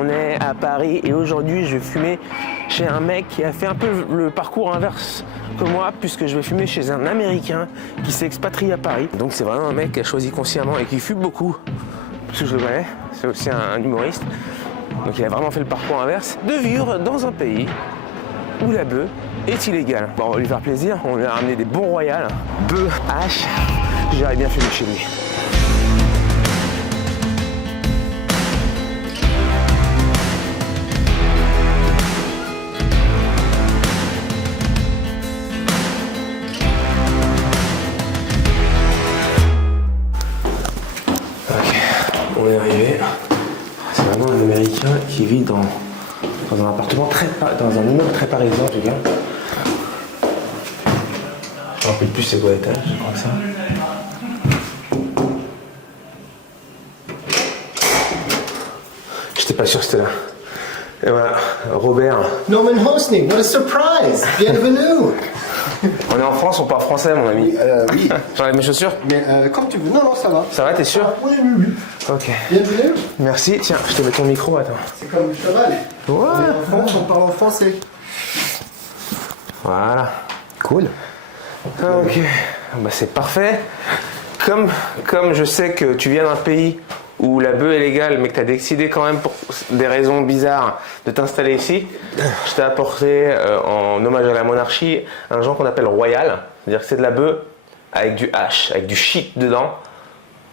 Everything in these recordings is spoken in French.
on est à Paris et aujourd'hui je vais fumer chez un mec qui a fait un peu le parcours inverse que moi, puisque je vais fumer chez un Américain qui s'est expatrié à Paris. Donc c'est vraiment un mec qui a choisi consciemment et qui fume beaucoup, parce que je le connais, c'est aussi un humoriste. Donc il a vraiment fait le parcours inverse de vivre dans un pays où la bœuf est illégale. Bon, on va lui faire plaisir, on lui a ramené des bons royales, bœuf, hache, j'irais bien fumer chez lui. On est arrivé. C'est vraiment un Américain qui vit dans un appartement dans un immeuble très parisien en tout cas. Je ne me rappelle plus c'est quoi l'étage, je crois que ça. J'étais pas sûr que c'était là. Et voilà, Robert. Norman Hosny, what a surprise! Bienvenue! On est en France, on parle français mon ami. Oui. J'enlève mes chaussures? Mais comme tu veux. Non, ça va. Ça va, t'es sûr? Oui. Ok. Bienvenue. Merci, tiens, je te mets ton micro, attends. C'est comme le cheval. Ouais. On est en France, on parle en français. Voilà. Cool. Ok, bah, c'est parfait. Comme je sais que tu viens d'un pays où la bœuf est légale, mais que tu as décidé quand même pour des raisons bizarres de t'installer ici, je t'ai apporté en hommage à la monarchie un genre qu'on appelle royal, c'est-à-dire que c'est de la bœuf avec du hash, avec du shit dedans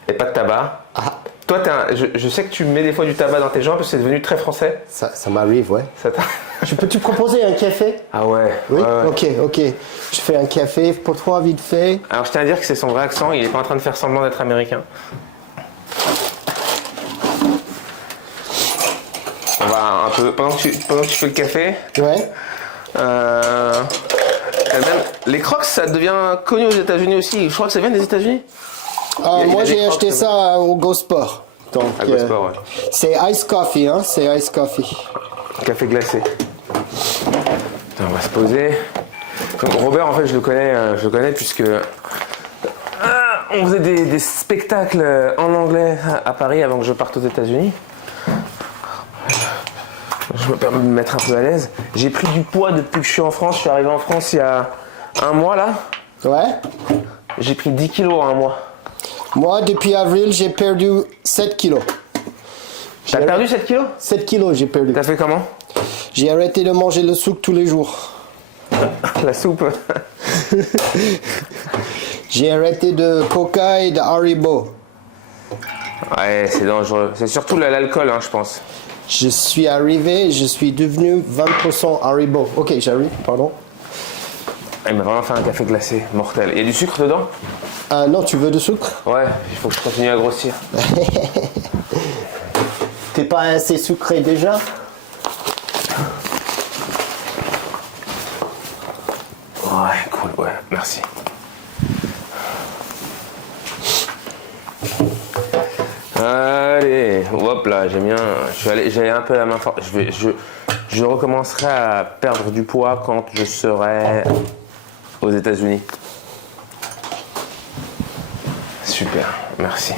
et pas de tabac. Ah. Toi, je sais que tu mets des fois du tabac dans tes jambes parce que c'est devenu très français. Ça m'arrive, ouais. Peux-tu proposer un café? Ah ouais. Oui. Ouais. Ok. Je fais un café pour toi, vite fait. Alors je tiens à dire que c'est son vrai accent, il est pas en train de faire semblant d'être américain. On va un peu, pendant que tu fais le café, Ouais. les Crocs, ça devient connu aux États-Unis aussi. Je crois que ça vient des États-Unis. Moi, j'ai acheté ça au Go Sport. Donc, À Go Sport, ouais. c'est Ice Coffee, hein. C'est Ice Coffee. Café glacé. Attends, on va se poser. Donc, Robert, en fait, je le connais puisque on faisait des spectacles en anglais à Paris avant que je parte aux États-Unis. Je me permets de me mettre un peu à l'aise. J'ai pris du poids depuis que je suis en France. Je suis arrivé en France il y a un mois là. Ouais. J'ai pris 10 kilos en un mois. Moi, depuis avril, j'ai perdu 7 kilos. T'as perdu 7 kilos? 7 kilos, j'ai perdu. T'as fait comment? J'ai arrêté de manger le souk tous les jours. La soupe. J'ai arrêté de Coca et de Haribo. Ouais, c'est dangereux. C'est surtout l'alcool, hein, je pense. Je suis devenu 20% Haribo. Ok, j'arrive, pardon. Il m'a vraiment fait un café glacé, mortel. Il y a du sucre dedans? Non, tu veux de sucre? Ouais, il faut que je continue à grossir. T'es pas assez sucré déjà? Ouais, cool, ouais, merci. Allez, hop là, j'aime bien. J'allais un peu à la main forte. Je recommencerai à perdre du poids quand je serai aux États-Unis. Super, merci.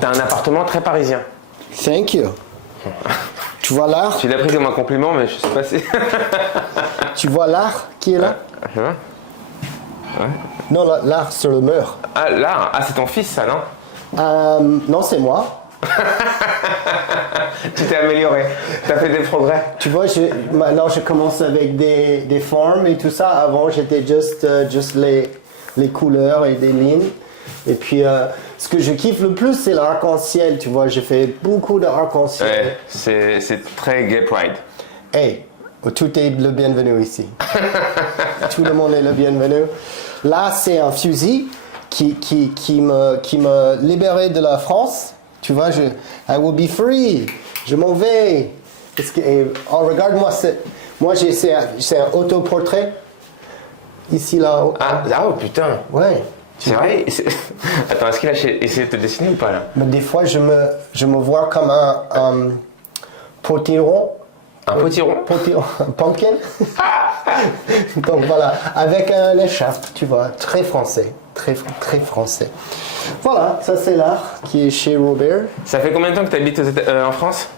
T'as un appartement très parisien. Thank you. Tu vois l'art? Tu l'as pris comme un compliment, mais je sais pas si. Tu vois l'art qui est là? Je vois. Ouais. Non, l'art sur le mur. Ah, là, c'est ton fils, ça, non? Non, c'est moi. Tu t'es amélioré, t'as fait des progrès. Tu vois, maintenant je commence avec des formes et tout ça. Avant, j'étais juste les couleurs et des lignes. Et puis, ce que je kiffe le plus, c'est l'arc-en-ciel. Tu vois, j'ai fait beaucoup d'arc-en-ciel. Ouais, c'est très gay pride. Hey, tout est le bienvenu ici. Tout le monde est le bienvenu. Là, c'est un fusil qui me libérait de la France. Tu vois, I will be free. Je m'en vais. Regarde-moi, c'est un autoportrait. Ici, là. Oh putain. Ouais. C'est vrai. Attends, est-ce qu'il a essayé de te dessiner ou pas là? Mais des fois, je me vois comme un potiron. Un potiron? Un pumpkin. Donc voilà, avec un écharpe, tu vois, très français. très, très français. Voilà, ça c'est l'art qui est chez Robert. Ça fait combien de temps que tu habites en France?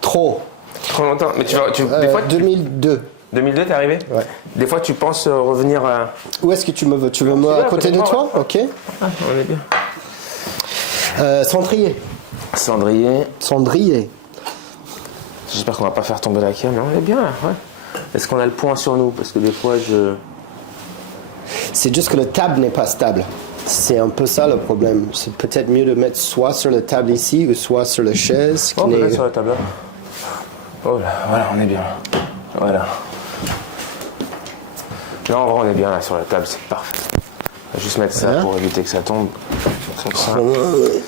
Trop. Trop longtemps. Mais des fois, 2002. 2002, t'es arrivé? Ouais. Des fois, tu penses revenir à... Où est-ce que tu me veux? Tu veux me à côté de toi? Ok. Ah, on est bien. Cendrier. Cendrier. J'espère qu'on va pas faire tomber la cam, mais on est bien là, ouais. Est-ce qu'on a le point sur nous? Parce que des fois, C'est juste que la table n'est pas stable. C'est un peu ça le problème. C'est peut-être mieux de mettre soit sur la table ici ou soit sur la chaise. On peut mettre sur la table là. Oh là, voilà, on est bien. Voilà. Là, en vrai, on est bien là sur la table, c'est parfait. On va juste mettre ça pour éviter que ça tombe. Comme ça.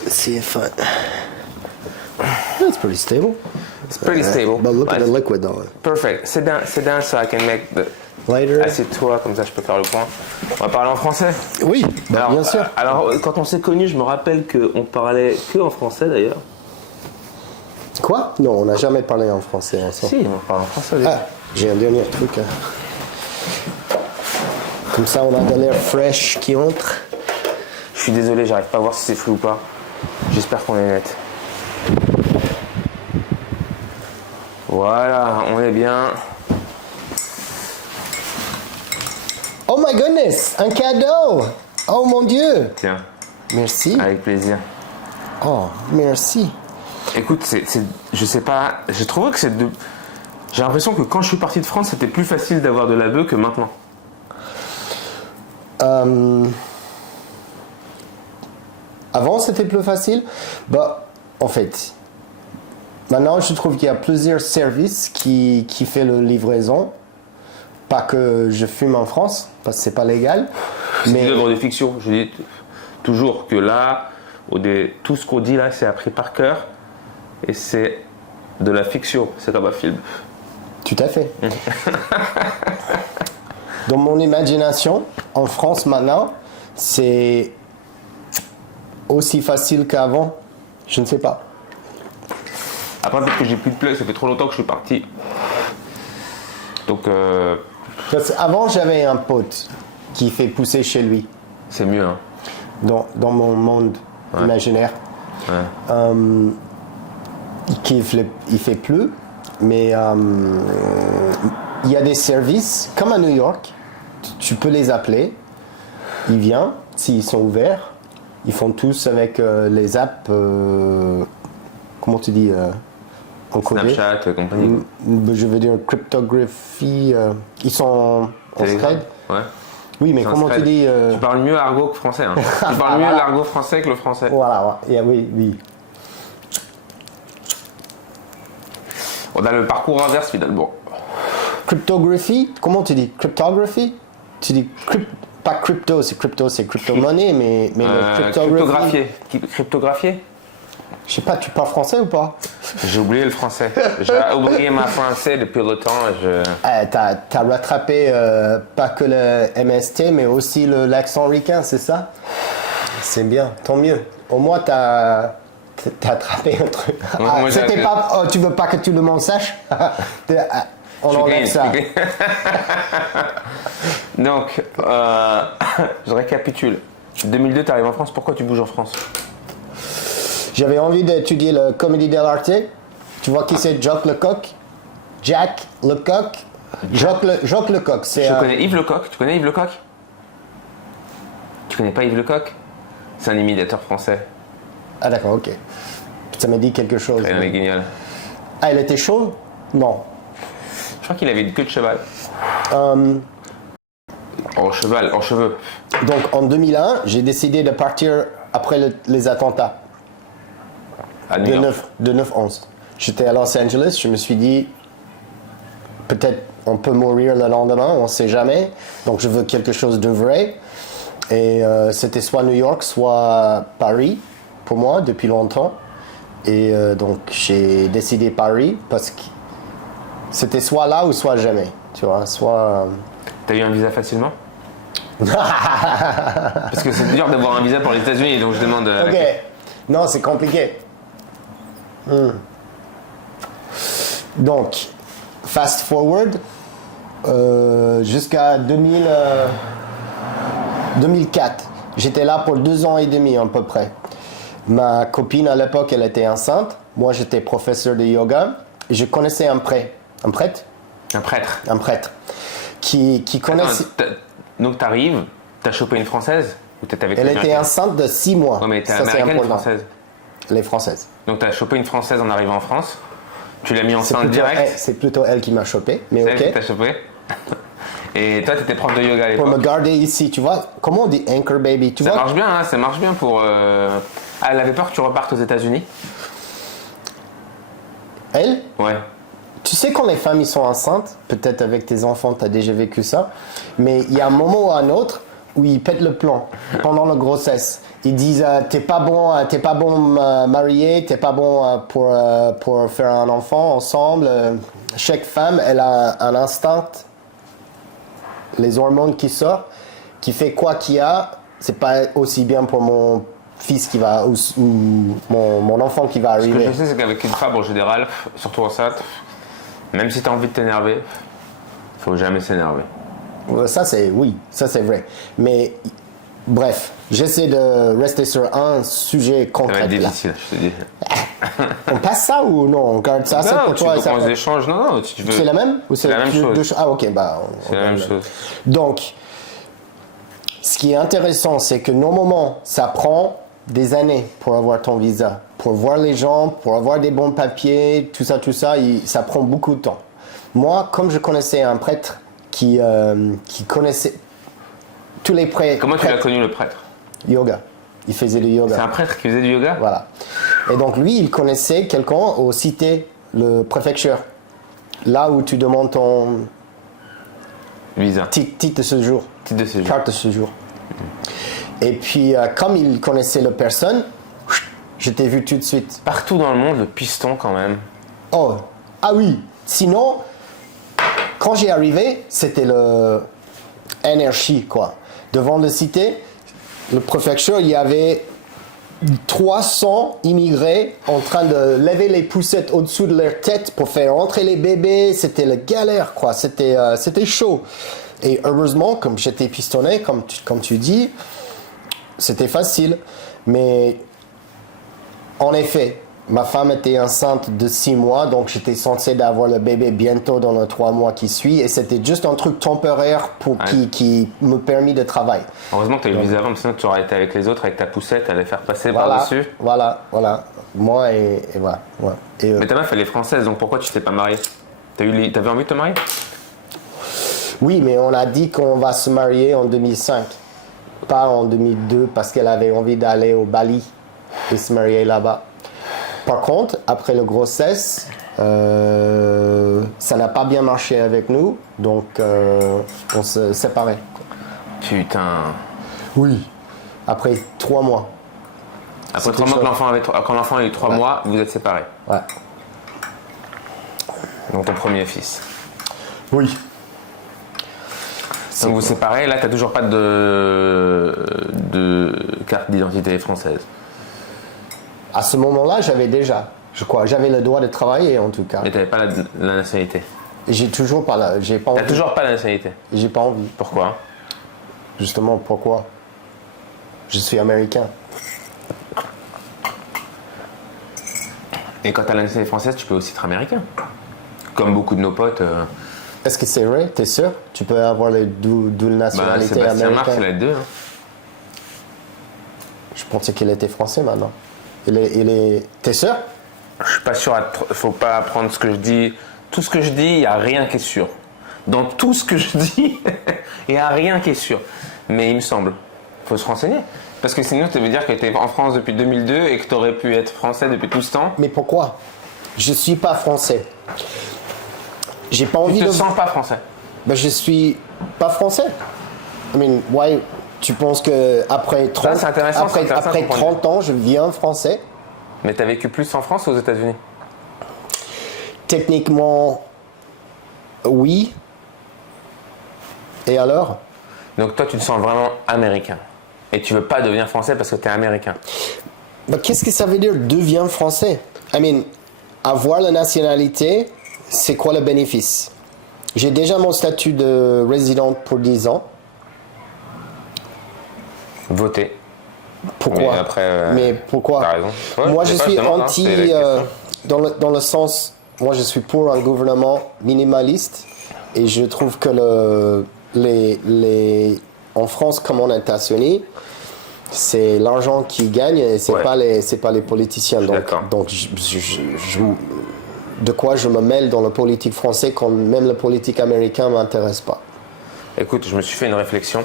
See if I... It's pretty stable. It's pretty stable. But look at the liquid though. Perfect. Sit down so I can make the... Lighter. Assieds-toi, comme ça je peux faire le point. On va parler en français. Oui, bien sûr. Alors, quand on s'est connus, je me rappelle qu'on parlait que en français d'ailleurs. Quoi? Non, on n'a jamais parlé en français ensemble. Si, on parle en français. Ah, j'ai un dernier truc. Comme ça, on a de l'air fraîche qui entre. Je suis désolé, j'arrive pas à voir si c'est flou ou pas. J'espère qu'on est net. Voilà, on est bien. Oh my goodness, un cadeau! Oh mon Dieu! Tiens, Merci. avec plaisir. Oh, merci. Écoute, je sais pas, j'ai trouvé que j'ai l'impression que quand je suis parti de France, c'était plus facile d'avoir de la bœuf que maintenant. Avant, c'était plus facile. Bah, en fait, maintenant, je trouve qu'il y a plusieurs services qui font la livraison. Pas que je fume en France, parce que c'est pas légal. C'est Mais une œuvre de fiction. Je dis toujours que là, tout ce qu'on dit là, c'est appris par cœur. Et c'est de la fiction, c'est comme un film. tout à fait. Dans mon imagination, en France maintenant, c'est aussi facile qu'avant. Je ne sais pas. Après, peut-être que j'ai plus de plug, ça fait trop longtemps que je suis parti. Donc, Parce qu'avant, j'avais un pote qui fait pousser chez lui, c'est mieux. Hein. dans mon monde imaginaire. Ouais. Il fait plus, mais il y a des services, comme à New York, tu peux les appeler, ils viennent, s'ils sont ouverts, ils font tous avec les apps, comment tu dis, encodées. Snapchat, compagnie. Je veux dire cryptographie, ils sont en thread. Ouais. Oui, mais comment tu dis Tu parles mieux argot que français. Hein. Tu parles mieux l'argot français que le français. Voilà, oui. On a le parcours inverse finalement. Cryptographie, comment tu dis? Cryptographie? Tu dis pas crypto, c'est crypto-monnaie, mais le cryptographie. Cryptographié? Je sais pas, tu parles français ou pas? J'ai oublié le français. J'ai oublié ma français depuis le temps. T'as rattrapé pas que le MST, mais aussi l'accent ricain, c'est ça? C'est bien, tant mieux. Au moins, t'as attrapé un truc. Moi, c'était pas. Oh, tu veux pas que tout le monde sache? On enlève ça. Donc, je récapitule. 2002, tu arrives en France. Pourquoi tu bouges en France? J'avais envie d'étudier la comédie dell'arte. Tu vois qui c'est? Jacques Lecoq. Jacques Lecoq, c'est... Je connais Yves Lecoq. Tu connais Yves Lecoq? Tu connais pas Yves Lecoq? C'est un imitateur français. Ah d'accord, ok. Ça m'a dit quelque chose. Il est génial. Ah, il était chaud? Non. Je crois qu'il avait une queue de cheval. En cheveux. Donc en 2001, j'ai décidé de partir après les attentats. De 9/11. J'étais à Los Angeles, je me suis dit, peut-être on peut mourir le lendemain, on ne sait jamais. Donc je veux quelque chose de vrai. Et c'était soit New York, soit Paris, pour moi, depuis longtemps. Et donc j'ai décidé Paris, parce que c'était soit là ou soit jamais. Tu vois, soit... T'as eu un visa facilement? Parce que c'est dur d'avoir un visa pour les États-Unis, donc je demande... Ok. Non, c'est compliqué. Donc, fast forward, jusqu'à 2000... 2004. J'étais là pour 2 ans et demi à peu près. Ma copine à l'époque, elle était enceinte. Moi, j'étais professeur de yoga. Et je connaissais un prêtre. Un prêtre. Qui connaissait... Donc t'arrives, t'as chopé une Française ou t'étais avec Elle une était enceinte de 6 mois. Ouais, mais t'es Ça, c'est américaine ou important. française? Elle est française. Donc t'as chopé une Française en arrivant en France. Tu l'as mis enceinte direct. C'est plutôt elle qui m'a chopé. Mais C'est ok. elle qui t'a chopé. Et toi, t'étais prof de yoga à l'époque. Pour me garder ici, tu vois. Comment on dit anchor baby, tu Ça vois? marche bien, hein, ça marche bien pour. Ah, elle avait peur que tu repartes aux États-Unis. Elle? Ouais. Tu sais quand les femmes ils sont enceintes, peut-être avec tes enfants, tu as déjà vécu ça, mais il y a un moment ou un autre où ils pètent le plan pendant la grossesse. Ils disent t'es pas bon marié, t'es pas bon pour faire un enfant ensemble. Chaque femme, elle a un instinct, les hormones qui sortent, qui fait quoi qu'il y a, c'est pas aussi bien pour mon fils qui va ou mon enfant qui va Ce que arriver. je sais, c'est qu'avec une femme en général, surtout enceinte, même si t'as envie de t'énerver, faut jamais s'énerver. Ça c'est vrai. Mais bref, j'essaie de rester sur un sujet Ça concret. va être là. difficile, je te dis. On passe ça ou non? On garde ça, c'est Non, pour tu toi veux et ça. qu'on les échange. Non, si tu veux. C'est la même ou C'est la même chose. Ah ok, bah. C'est la même chose. Donc, ce qui est intéressant, c'est que normalement, ça prend des années pour avoir ton visa, pour voir les gens, pour avoir des bons papiers, tout ça, ça prend beaucoup de temps. Moi, comme je connaissais un prêtre qui connaissait tous les prêtres. Comment tu l'as connu, le prêtre? Yoga. Il faisait du yoga. C'est un prêtre qui faisait du yoga? Voilà. Et donc lui, il connaissait quelqu'un au cité, le préfecture, là où tu demandes ton Visa. titre de séjour. Titre de séjour. Carte de séjour. Et puis, comme il connaissait la personne, je t'ai vu tout de suite. Partout dans le monde, le piston quand même. Oh, ah oui. Sinon, quand j'ai arrivé, c'était le anarchie, quoi. Devant la cité, le préfecture, il y avait 300 immigrés en train de lever les poussettes au-dessous de leur tête pour faire entrer les bébés. C'était la galère, quoi. C'était chaud. Et heureusement, comme j'étais pistonné, comme tu dis, c'était facile. Mais en effet, ma femme était enceinte de 6 mois, donc j'étais censé d'avoir le bébé bientôt dans les 3 mois qui suivent. Et c'était juste un truc temporaire qui me permis de travailler. Heureusement que tu as eu le visa avant, sinon tu aurais été avec les autres, avec ta poussette, à les faire passer par-dessus. Voilà. Moi et voilà. Ouais. Et, Mais ta meuf, elle est française, donc pourquoi tu t'es pas marié? T'avais envie de te marier? oui, mais on a dit qu'on va se marier en 2005, pas en 2002, parce qu'elle avait envie d'aller au Bali et se marier là-bas. Par contre, après la grossesse, ça n'a pas bien marché avec nous, donc on s'est séparés. Putain. Oui. Après 3 mois. Après 3 mois, quand l'enfant a eu 3 mois, vous êtes séparés. Ouais. Donc ton premier fils. Oui. Donc vous séparez, là t'as toujours pas de carte d'identité française. À ce moment-là, j'avais déjà, je crois, j'avais le droit de travailler en tout cas. Mais t'avais pas la nationalité. J'ai toujours pas la, j'ai pas envie. T'as toujours pas la nationalité. J'ai pas envie. Pourquoi? Justement, pourquoi? Je suis américain. Et quand t'as la nationalité française, tu peux aussi être américain. Comme beaucoup de nos potes. Est-ce que c'est vrai? T'es sûr? Tu peux avoir les double nationalité Sébastien Marx, américaine? il a les deux. Hein. Je pensais qu'il était français maintenant. Il est... T'es sûr? Je suis pas sûr, faut pas apprendre ce que je dis. Tout ce que je dis, il n'y a rien qui est sûr. Dans tout ce que je dis, il n'y a rien qui est sûr. Mais il me semble. Faut se renseigner. Parce que sinon, ça veut dire que tu es en France depuis 2002 et que tu aurais pu être français depuis tout ce temps. Mais pourquoi? Je suis pas français. J'ai pas envie Tu te de... sens pas français. Ben, je suis pas français. I mean, why? Tu penses que après 30, c'est intéressant, après, c'est intéressant après de comprendre. 30 ans, je viens français? Mais tu as vécu plus en France ou aux États-Unis? Techniquement, oui. Et alors? Donc toi, tu te sens vraiment américain. Et tu veux pas devenir français parce que tu es américain. Ben, qu'est-ce que ça veut dire deviens français? I mean, avoir la nationalité, c'est quoi le bénéfice? J'ai déjà mon statut de résident pour 10 ans. Voter. Pourquoi? Mais après, Mais pourquoi? t'as raison. Ouais, Moi, je je sais pas, suis je demande, hein, anti, c'est la question. dans le sens, moi, je suis pour un gouvernement minimaliste et je trouve que en France comme en États-Unis, c'est l'argent qui gagne et c'est Ouais. pas les politiciens. D'accord. Donc de quoi je me mêle dans le politique français quand même le politique américain m'intéresse pas. Écoute, je me suis fait une réflexion.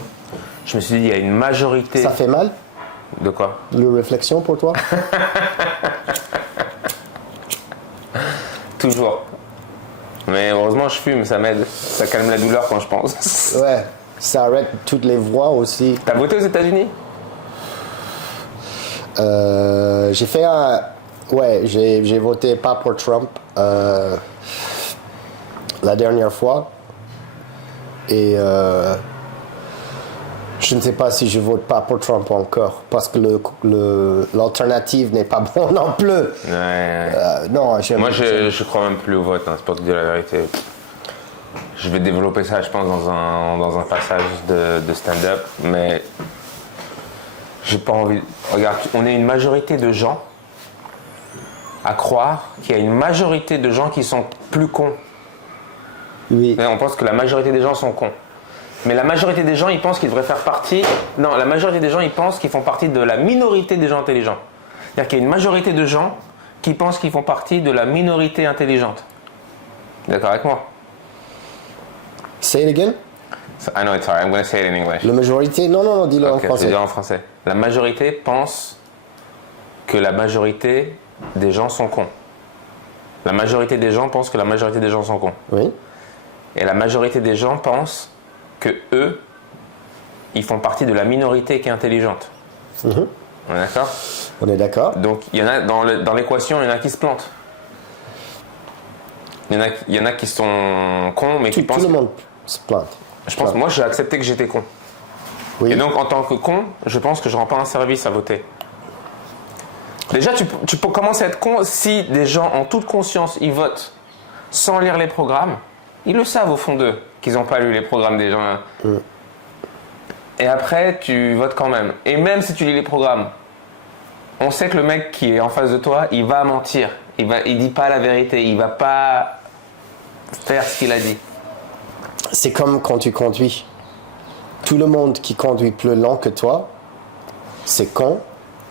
Je me suis dit, il y a une majorité. Ça fait mal, De quoi? le réflexion pour toi? Toujours. Mais heureusement, je fume, ça m'aide. Ça calme la douleur quand je pense. Ouais, ça arrête toutes les voix aussi. T'as voté aux États-Unis? J'ai fait un. Ouais, j'ai voté pas pour Trump la dernière fois. Et je ne sais pas si je vote pas pour Trump encore. Parce que l'alternative n'est pas bon non plus. Ouais. Non, Moi, je crois même plus au vote, hein, c'est pour te dire la vérité. Je vais développer ça, je pense, dans un passage de stand-up, mais j'ai pas envie. Regarde, on est une majorité de gens à croire qu'il y a une majorité de gens qui sont plus cons. Oui. On pense que la majorité des gens sont cons. Mais la majorité des gens, ils pensent qu'ils devraient faire partie. Non, la majorité des gens, ils pensent qu'ils font partie de la minorité des gens intelligents. C'est-à-dire qu'il y a une majorité de gens qui pensent qu'ils font partie de la minorité intelligente. D'accord avec moi? Say it again. I know it's hard. I'm going to say it in English. La majorité. Non, dis-le en Ok, je vais français. dire en français. La majorité pense que la majorité des gens sont cons. La majorité des gens pensent que la majorité des gens sont cons. Oui. Et la majorité des gens pensent que eux, ils font partie de la minorité qui est intelligente. Mhm. On est d'accord? On est d'accord. Donc, il y en a dans l'équation, il y en a qui se plantent. Il y en a qui sont cons, mais qui Tout pensent. le monde se plaint. Je pense, moi, j'ai accepté que j'étais con. Oui. Et donc, en tant que con, je pense que je rends pas un service à voter. Déjà, tu peux commencer à être con si des gens, en toute conscience, ils votent sans lire les programmes. Ils le savent au fond d'eux qu'ils n'ont pas lu les programmes des gens. Et après, tu votes quand même. Et même si tu lis les programmes, on sait que le mec qui est en face de toi, il va mentir. Il dit pas la vérité. Il va pas faire ce qu'il a dit. C'est comme quand tu conduis. Tout le monde qui conduit plus lent que toi, c'est con.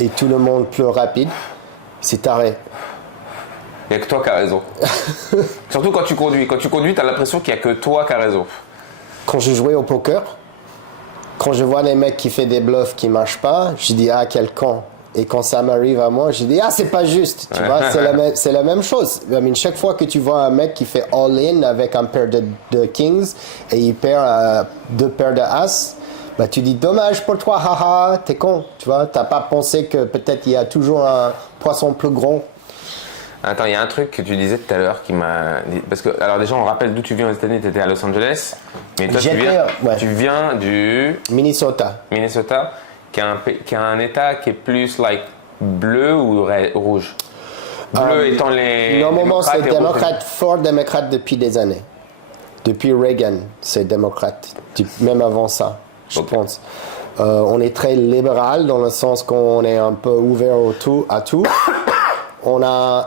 Et tout le monde plus rapide, c'est taré. Il n'y a que toi qui as raison. Surtout quand tu conduis. Quand tu conduis, tu as l'impression qu'il n'y a que toi qui as raison. Quand je jouais au poker, quand je vois les mecs qui font des bluffs qui ne marchent pas, je dis ah quel con. Et quand ça m'arrive à moi, je dis ah c'est pas juste. Tu vois, c'est la même chose. I mean, chaque fois que tu vois un mec qui fait all-in avec un paire de kings et il perd deux paires de as, bah tu dis dommage pour toi, haha, t'es con. Tu vois, t'as pas pensé que peut-être il y a toujours un poisson plus gros. Attends, il y a un truc que tu disais tout à l'heure qui m'a... Parce que, alors déjà, on rappelle d'où tu viens aux États-Unis, tu étais à Los Angeles. Mais toi, tu viens du Minnesota, qui est un État qui est plus like bleu ou rouge. Bleu étant les... Normalement, c'est démocrates et rouge. démocrate, fort démocrate depuis des années. Depuis Reagan, c'est démocrate. Même avant ça, je pense. On est très libéral dans le sens qu'on est un peu ouvert à tout. On a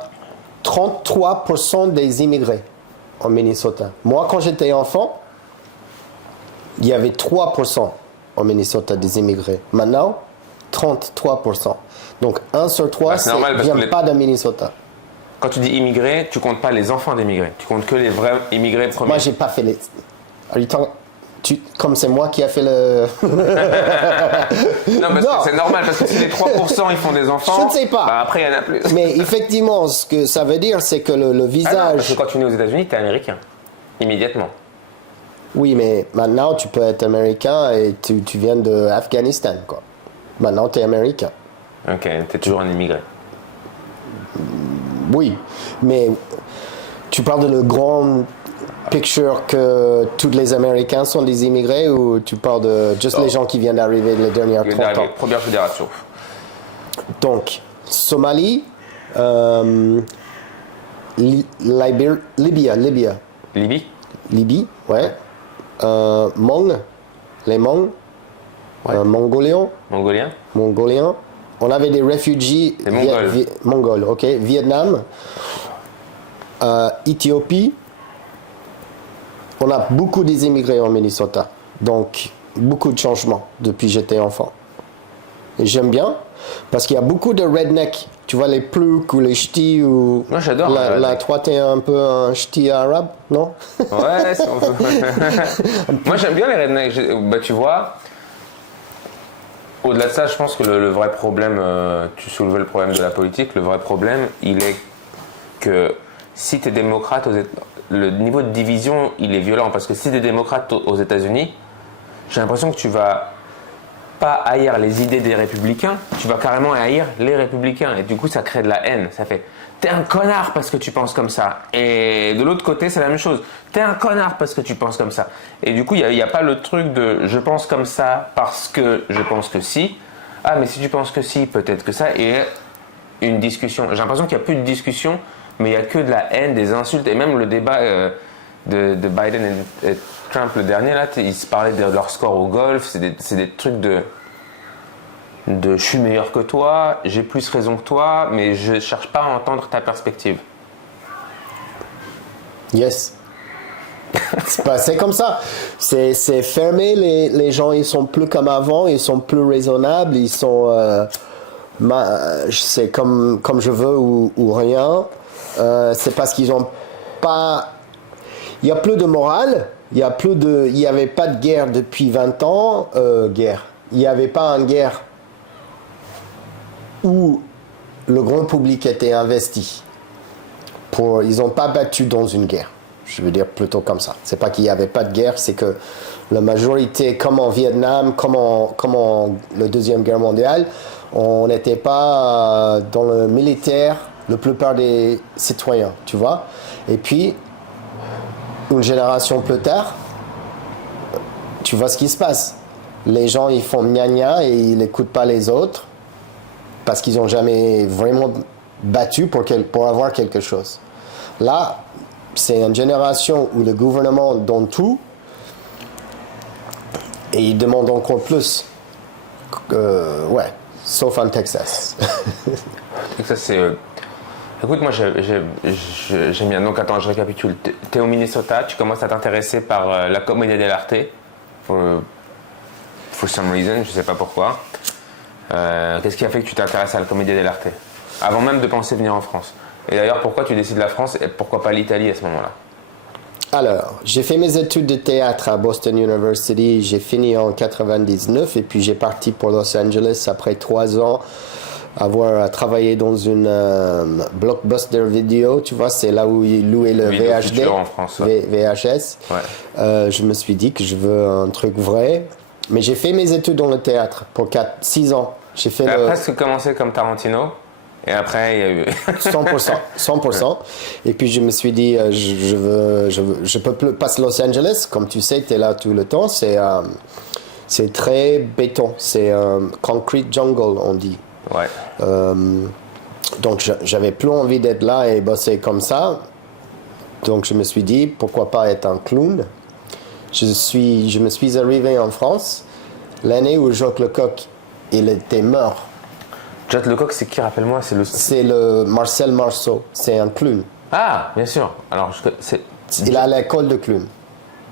33% des immigrés en Minnesota. Moi, quand j'étais enfant, il y avait 3% en Minnesota des immigrés. Maintenant, 33%. Donc, 1 sur 3 ne vient pas de Minnesota. Quand tu dis immigrés, tu comptes pas les enfants d'immigrés. Tu comptes que les vrais immigrés premiers. Moi, j'ai pas fait les... Comme c'est moi qui a fait le... Non, parce que c'est normal, parce que si les 3% ils font des enfants, je ne sais pas. Bah après il y en a plus. Mais effectivement, ce que ça veut dire, c'est que le visage... Ah non, parce que quand tu es aux États-Unis, tu es américain. Immédiatement. Oui, mais maintenant, tu peux être américain et tu viens d'Afghanistan, quoi. Maintenant, tu es américain. Ok, tu es toujours un immigré. Oui, mais tu parles de le grand picture que tous les Américains sont des immigrés ou tu parles de juste les gens qui viennent d'arriver les dernières 30 ans? Première fédération. Donc, Somalie, Libye, Libye? ouais. Hmong, les Hmong, Ouais. Mongolien. Mongolien. On avait des réfugiés mongols, ok. Vietnam, Éthiopie. On a beaucoup des immigrés en Minnesota. Donc, beaucoup de changements depuis que j'étais enfant. Et j'aime bien, parce qu'il y a beaucoup de redneck. Tu vois, les ploucs ou les ch'tis ou... Moi, j'adore. La toi, t'es un peu un ch'ti arabe, non? Ouais, si on veut. Moi, j'aime bien les rednecks. Bah, tu vois, au-delà de ça, je pense que le vrai problème, tu soulevais le problème de la politique, le vrai problème, il est que si tu es démocrate, le niveau de division, il est violent. Parce que si tu es démocrate aux États-Unis, j'ai l'impression que tu vas pas haïr les idées des républicains, tu vas carrément haïr les républicains. Et du coup, ça crée de la haine. Ça fait, t'es un connard parce que tu penses comme ça. Et de l'autre côté, c'est la même chose. T'es un connard parce que tu penses comme ça. Et du coup, il n'y a pas le truc de je pense comme ça parce que je pense que si. Ah, mais si tu penses que si, peut-être que ça. Et une discussion. J'ai l'impression qu'il n'y a plus de discussion, mais il n'y a que de la haine, des insultes. Et même le débat de Biden et Trump, le dernier, là, ils se parlaient de leur score au golf. C'est des trucs de je suis meilleur que toi, j'ai plus raison que toi, mais je ne cherche pas à entendre ta perspective. Yes. C'est comme ça. C'est fermé, les gens, ils sont plus comme avant, ils sont plus raisonnables, ils sont... c'est comme je veux ou rien. C'est parce qu'ils n'ont pas... Il n'y a plus de morale, il n'y avait pas de guerre depuis 20 ans. Il n'y avait pas une guerre où le grand public était investi. Ils n'ont pas battu dans une guerre. Je veux dire plutôt comme ça. C'est pas qu'il n'y avait pas de guerre, c'est que la majorité, comme en Vietnam, comme en la Deuxième Guerre mondiale, on n'était pas dans le militaire, la plupart des citoyens, tu vois. Et puis, une génération plus tard, tu vois ce qui se passe. Les gens, ils font gna-gna et ils n'écoutent pas les autres parce qu'ils n'ont jamais vraiment battu pour avoir quelque chose. Là, c'est une génération où le gouvernement donne tout et il demande encore plus. Ouais, sauf en Texas. Texas, c'est... Écoute, moi, j'aime bien. Donc, attends, je récapitule. T'es au Minnesota, tu commences à t'intéresser par la commedia dell'arte. For some reason, je sais pas pourquoi. Qu'est-ce qui a fait que tu t'intéresses à la commedia dell'arte avant même de penser venir en France? Et d'ailleurs, pourquoi tu décides la France et pourquoi pas l'Italie à ce moment-là? Alors, j'ai fait mes études de théâtre à Boston University, j'ai fini en 99 et puis j'ai parti pour Los Angeles après 3 ans avoir travaillé dans une blockbuster vidéo, tu vois, c'est là où ils louaient le VHD, en France, ouais. VHS. Ouais. Je me suis dit que je veux un truc vrai, mais j'ai fait mes études dans le théâtre pour 6 ans. J'ai fait presque commencé comme Tarantino. Et après, il y a eu... 100%. Et puis, je me suis dit, je peux plus passer Los Angeles. Comme tu sais, tu es là tout le temps. C'est très béton. C'est concrete jungle, on dit. Ouais. Donc, j'avais plus envie d'être là et bosser comme ça. Donc, je me suis dit, pourquoi pas être un clown. Je me suis arrivé en France l'année où Jacques Lecoq, il était mort. Jacques Lecoq, c'est qui, rappelle-moi? C'est le Marcel Marceau, c'est un clown. Ah, bien sûr. Alors, il a l'école de clown.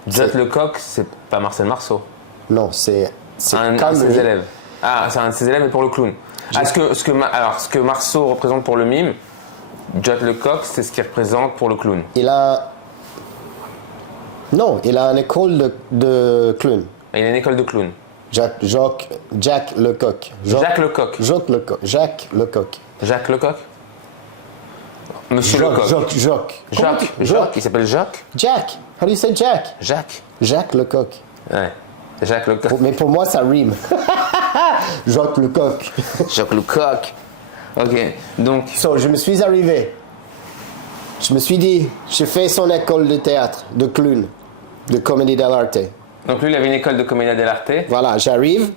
Jacques Lecoq, c'est pas Marcel Marceau. Non, c'est un de ses élèves. Ah, c'est un de ses élèves, mais pour le clown. Ce que Marceau représente pour le mime, Jacques Lecoq, c'est ce qu'il représente pour le clown. Il a une école de clown. Il a une école de clown. Jack Lecoq. Jacques Lecoq. Jacques Lecoq. Jacques Lecoq. Monsieur Lecoq. Jacques. Il s'appelle Jacques. Jack. How do you say Jack? Jacques Lecoq. Ouais. Jacques Lecoq. Mais pour moi, ça rime. Jacques Lecoq. Jacques Lecoq. Ok. Donc. Je me suis arrivé. Je me suis dit, je fais son école de théâtre, de clown, de comédie dell'arte. Donc lui, il avait une école de commedia dell'arte. Voilà, j'arrive.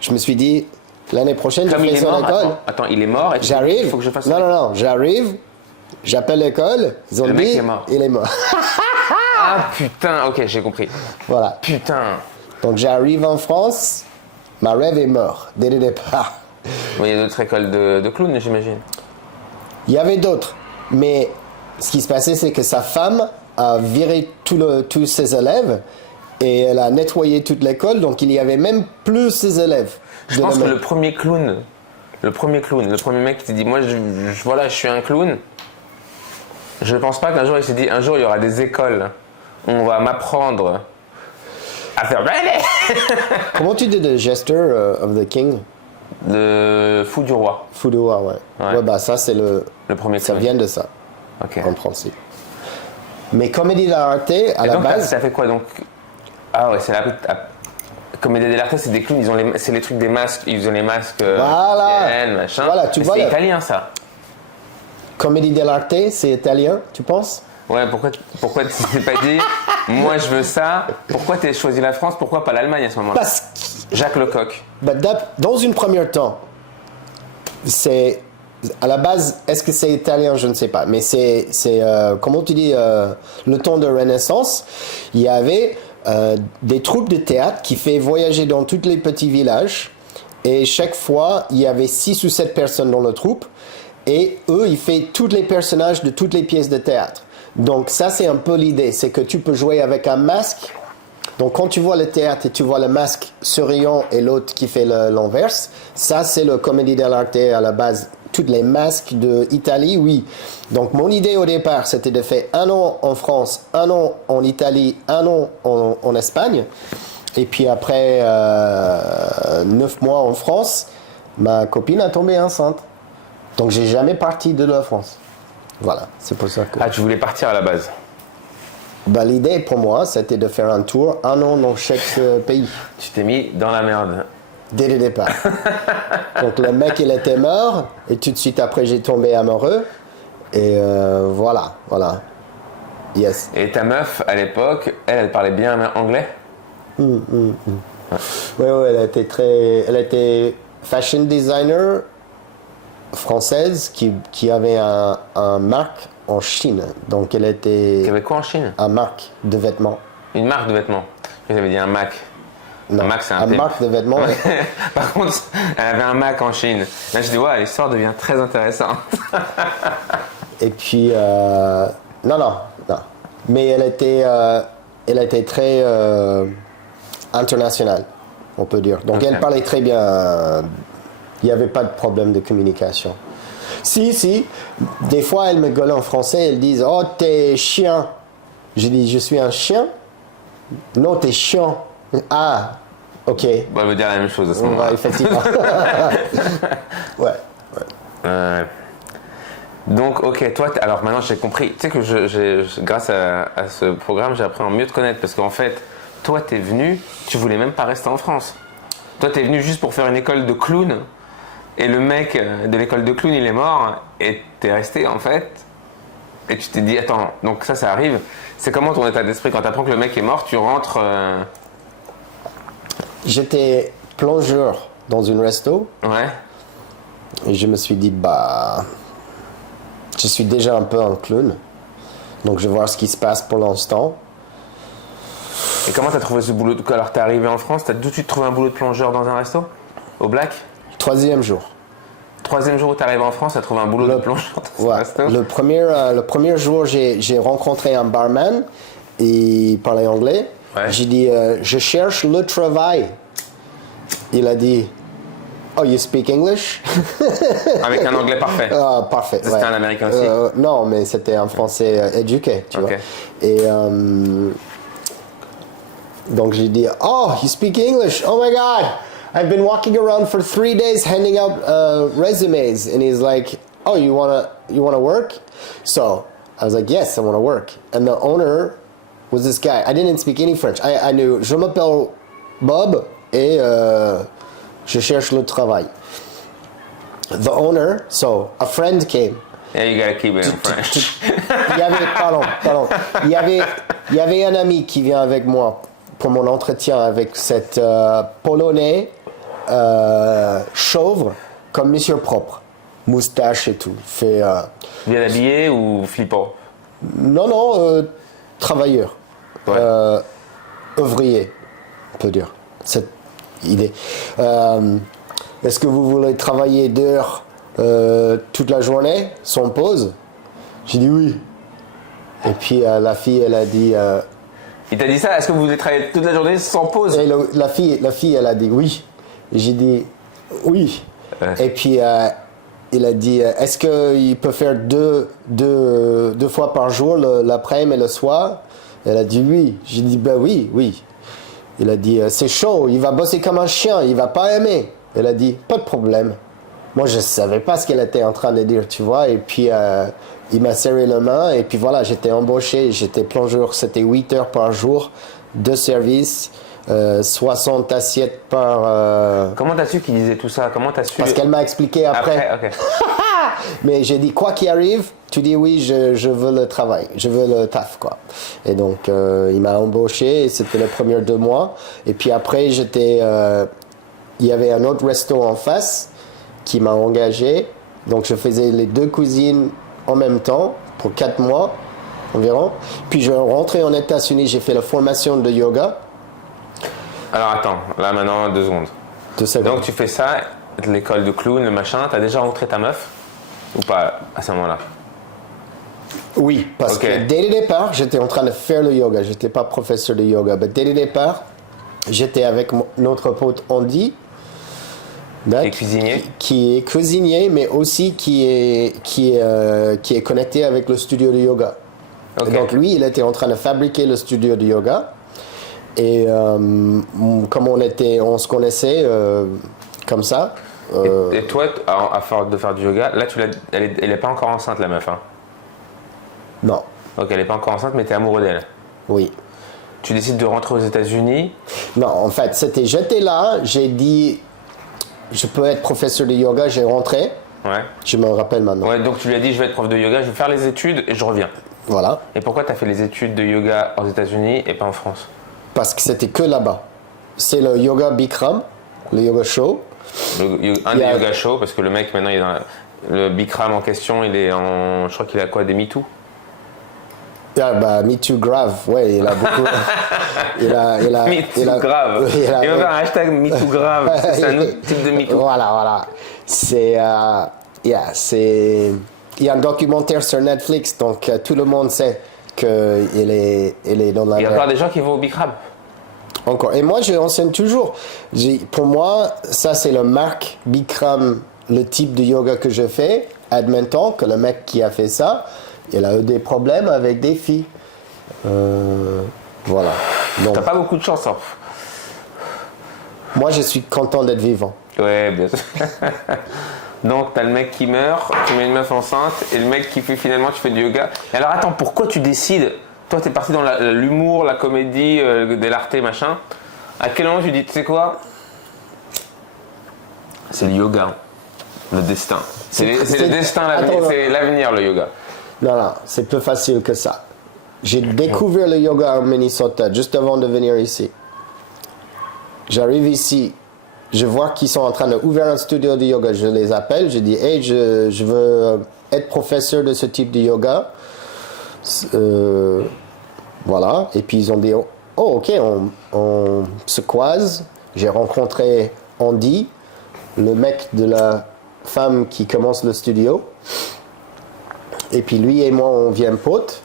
Je me suis dit, l'année prochaine, je fais son école. Attends, il est mort. J'arrive. Il faut que je fasse. Non. J'arrive. J'appelle l'école. Ils ont dit, le mec est mort. Il est mort. Ah putain. Ok, j'ai compris. Voilà. Putain. Donc j'arrive en France. Ma rêve est mort dès le départ. Mais il y a d'autres écoles de clowns, j'imagine. Il y avait d'autres, mais ce qui se passait, c'est que sa femme a viré tous ses élèves et elle a nettoyé toute l'école, donc il n'y avait même plus ses élèves. Je pense que le premier mec qui s'est dit, moi, voilà, je suis un clown. Je ne pense pas qu'un jour il s'est dit, un jour il y aura des écoles où on va m'apprendre à faire. Comment tu dis The Jester of the King? Le fou du roi. Fou du roi, ouais. Ouais, bah ça c'est le premier ça clown. vient de ça, Ok. en principe. Mais Comédie dell'arte, à la donc, base... ça fait quoi donc? Ah ouais, c'est la Comédie dell'arte, c'est des clowns, c'est les trucs des masques, ils ont les masques Voilà. machin. Voilà, tu vois c'est là. italien ça. Comédie dell'arte, c'est italien, tu penses? Ouais, pourquoi tu t'es pas dit, moi je veux ça, pourquoi t'as choisi la France, pourquoi pas l'Allemagne à ce moment-là? Parce que... Jacques Lecoq. Bah, dans une première temps, c'est... À la base, est-ce que c'est italien? Je ne sais pas. Mais c'est comment tu dis, le temps de Renaissance, il y avait des troupes de théâtre qui fait voyager dans tous les petits villages. Et chaque fois, il y avait 6 ou 7 personnes dans la troupe. Et eux, ils font tous les personnages de toutes les pièces de théâtre. Donc ça, c'est un peu l'idée. C'est que tu peux jouer avec un masque. Donc quand tu vois le théâtre et tu vois le masque souriant et l'autre qui fait l'inverse, ça c'est le Comédie dell'arte à la base. Toutes les masques d'Italie, oui. Donc mon idée au départ, c'était de faire 1 an en France, 1 an en Italie, 1 an en Espagne. Et puis après 9 mois en France, ma copine a tombé enceinte. Donc j'ai jamais parti de la France. Voilà, c'est pour ça que... Ah, tu voulais partir à la base? Bah, l'idée pour moi, c'était de faire un tour, 1 an dans chaque pays. Tu t'es mis dans la merde. Dès le départ. Donc le mec, il était mort, et tout de suite après, j'ai tombé amoureux. Et voilà. Yes. Et ta meuf, à l'époque, elle parlait bien anglais? Oui, elle était fashion designer française qui avait un marque en Chine. Donc elle était... Il y avait quoi en Chine? Un marque de vêtements. Une marque de vêtements. Je avais dit un Mac. Non, Un Mac, c'est un un thème. marque de vêtements. Par contre, elle avait un Mac en Chine. Là, je dis, ouais, l'histoire devient très intéressante. Et puis, non. Mais elle était très internationale, on peut dire. Donc, Ok. elle parlait très bien. Il n'y avait pas de problème de communication. Si. Des fois, elle me gueule en français. Elle dit, oh, t'es chien. Je dis, je suis un chien? Non, t'es chiant. Ah, ok. Bon, elle veut dire la même chose à ce Ouais, moment-là. effectivement. Ouais. Donc, ok, toi, alors maintenant j'ai compris. Tu sais que grâce à ce programme, j'ai appris à mieux te connaître parce qu'en fait, toi, t'es venu, tu voulais même pas rester en France. Toi, t'es venu juste pour faire une école de clown et le mec de l'école de clown, il est mort et t'es resté en fait. Et tu t'es dit, attends, donc ça arrive. C'est comment ton état d'esprit quand t'apprends que le mec est mort, tu rentres. J'étais plongeur dans une resto. Ouais. Et je me suis dit, bah, je suis déjà un peu un clown. Donc je vais voir ce qui se passe pour l'instant. Et comment t'as trouvé ce boulot? Alors t'es arrivé en France, t'as tout de suite trouvé un boulot de plongeur dans un resto? Au Black? 3e jour. 3e jour où t'es arrivé en France, t'as trouvé un boulot de plongeur dans un Ouais. resto? Le premier jour, j'ai rencontré un barman. Et il parlait anglais. Ouais. J'ai dit, je cherche le travail. Il a dit, oh, you speak English? Avec un anglais parfait. Ah, parfait. C'était un Américain aussi? Non, mais c'était un français éduqué, tu vois. Et donc j'ai dit, oh, you speak English? Oh my God! I've been walking around for 3 days handing out resumes. And he's like, oh, you wanna work? So I was like, yes, I wanna work. And the owner was this guy. I didn't speak any French. I knew, je m'appelle Bob et je cherche le travail. The owner, so a friend came. Yeah, you gotta keep it in French. Il y avait, pardon. Il y avait un ami qui vient avec moi pour mon entretien avec cette Polonais chauve comme Monsieur Propre, moustache et tout. Fait, Bien habillé ou flippant? non, travailleur, Ouais. ouvrier, on peut dire. Est-ce que vous voulez travailler d'heures toute la journée sans pause? J'ai dit oui. Et puis la fille, elle a dit. Il t'a dit ça? Est-ce que vous voulez travailler toute la journée sans pause? Et la fille, elle a dit oui. Et j'ai dit oui. Et puis il a dit est-ce qu'il peut faire deux fois par jour, l'après-midi et le soir? Elle a dit oui. J'ai dit ben oui. Il a dit c'est chaud, il va bosser comme un chien, il va pas aimer. Elle a dit pas de problème. Moi je savais pas ce qu'elle était en train de dire, tu vois. Et puis il m'a serré la main et puis voilà, j'étais embauché, j'étais plongeur, c'était 8 heures par jour de service. 60 assiettes par... Comment t'as su qu'il disait tout ça? Comment t'as su? Parce qu'elle m'a expliqué après. Ok. Mais j'ai dit, quoi qu'il arrive, tu dis oui, je veux le travail, je veux le taf, quoi. Et donc, il m'a embauché, et c'était les premiers 2 mois. Et puis après, il y avait un autre resto en face qui m'a engagé. Donc, je faisais les 2 cuisines en même temps pour 4 mois environ. Puis, je rentrais en États-Unis, j'ai fait la formation de yoga. Alors attends, là maintenant 2 secondes. 2 secondes. Donc tu fais ça, l'école de clown, le machin, t'as déjà rencontré ta meuf? Ou pas à ce moment-là? Oui, parce que dès le départ, j'étais en train de faire le yoga. J'étais pas professeur de yoga, mais dès le départ, j'étais avec notre pote Andy. Qui est cuisinier? Qui est cuisinier, mais aussi qui est connecté avec le studio de yoga. Okay. Donc lui, il était en train de fabriquer le studio de yoga. Et comme on se connaissait comme ça. Et toi, à force de faire du yoga, là, elle n'est pas encore enceinte, la meuf, hein? Non. Ok, elle n'est pas encore enceinte, mais tu es amoureux d'elle? Oui. Tu décides de rentrer aux États-Unis? Non, en fait, j'étais là, j'ai dit, je peux être professeur de yoga, j'ai rentré. Ouais. Je me rappelle maintenant. Ouais, donc tu lui as dit, je vais être prof de yoga, je vais faire les études et je reviens. Voilà. Et pourquoi tu as fait les études de yoga aux États-Unis et pas en France? Parce que c'était que là-bas. C'est le yoga Bikram, le yoga show. Un des yoga shows, parce que le mec maintenant, le Bikram en question, il est en. Je crois qu'il a quoi, des MeToo? Ah bah, Me Too Grave, ouais, il a beaucoup. Me Too Grave. Il va faire un hashtag Me Too Grave, c'est un autre type de MeToo. Voilà. C'est. Il y a un documentaire sur Netflix, donc tout le monde sait qu'il est dans la. Il y a encore des gens qui vont au Bikram. Encore. Et moi, je enseigne toujours. Pour moi, ça, c'est le marque Bikram, le type de yoga que je fais. Admettons que le mec qui a fait ça, il a eu des problèmes avec des filles. Voilà. Donc, t'as pas beaucoup de chance, hein. Moi, je suis content d'être vivant. Ouais, bien sûr. Donc, t'as le mec qui meurt, tu mets une meuf enceinte, et le mec qui fait finalement, tu fais du yoga. Et alors, attends, pourquoi tu décides? Toi, t'es parti dans l'humour, la comédie, de l'arté, machin. À quel moment tu dis, tu sais quoi? C'est le yoga, le destin. C'est le destin, c'est l'avenir, le yoga. Non, c'est plus facile que ça. J'ai découvert le yoga en Minnesota juste avant de venir ici. J'arrive ici, je vois qu'ils sont en train d'ouvrir un studio de yoga. Je les appelle, je dis, hey, je veux être professeur de ce type de yoga. Voilà. Et puis ils ont dit, oh ok, on se croise. J'ai rencontré Andy, le mec de la femme qui commence le studio. Et puis lui et moi, on vient potes.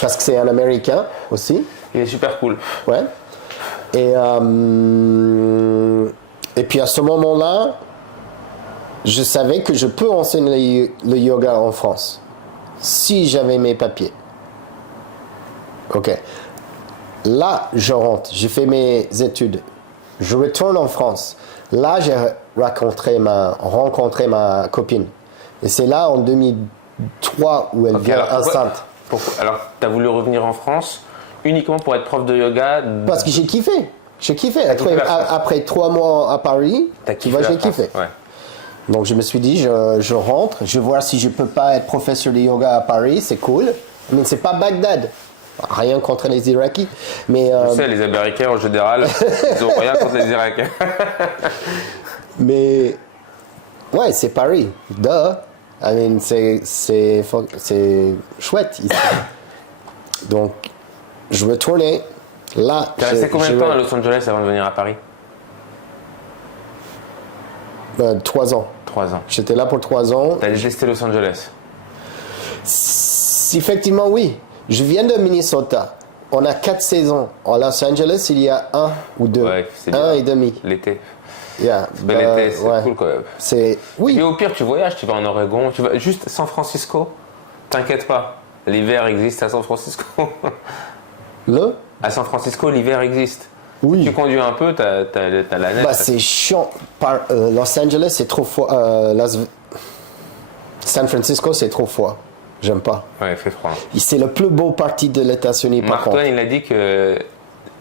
Parce que c'est un Américain aussi. Il est super cool. Ouais. Et puis à ce moment-là, je savais que je peux enseigner le yoga en France. Si j'avais mes papiers. Ok. Là, je rentre. J'ai fait mes études. Je retourne en France. Là, j'ai rencontré ma copine. Et c'est là, en 2003, où elle vient enceinte. Alors, tu as voulu revenir en France uniquement pour être prof de yoga? Parce que j'ai kiffé. Après 3 mois à Paris, j'ai kiffé. Ouais. Donc je me suis dit, je rentre, je vois si je peux pas être professeur de yoga à Paris, c'est cool. Mais c'est pas Bagdad. Rien contre les Irakiens. Mais, je sais, les Américains en général, ils ont rien contre les Irakiens. Mais ouais, c'est Paris. Duh. I mean, c'est chouette ici. Donc, je retournais là. Tu as resté combien de temps à Los Angeles avant de venir à Paris? 3 ans. 3 ans. J'étais là pour 3 ans. T'as détesté Los Angeles? Effectivement, oui. Je viens de Minnesota. On a 4 saisons. En Los Angeles, il y a 1 ou 2. Ouais, c'est un bien. et demi. L'été. Yeah. L'été, c'est ouais. cool quand même. C'est... Oui. Et au pire, tu voyages, tu vas en Oregon, tu vas juste San Francisco. T'inquiète pas, l'hiver existe à San Francisco. À San Francisco, l'hiver existe. Oui. Tu conduis un peu, t'as la neige. Bah, c'est chiant. Los Angeles, c'est trop froid. San Francisco, c'est trop froid. J'aime pas. Ouais, il fait froid. C'est le plus beau parti de l'États-Unis, par Mark contre. Twain, il a dit que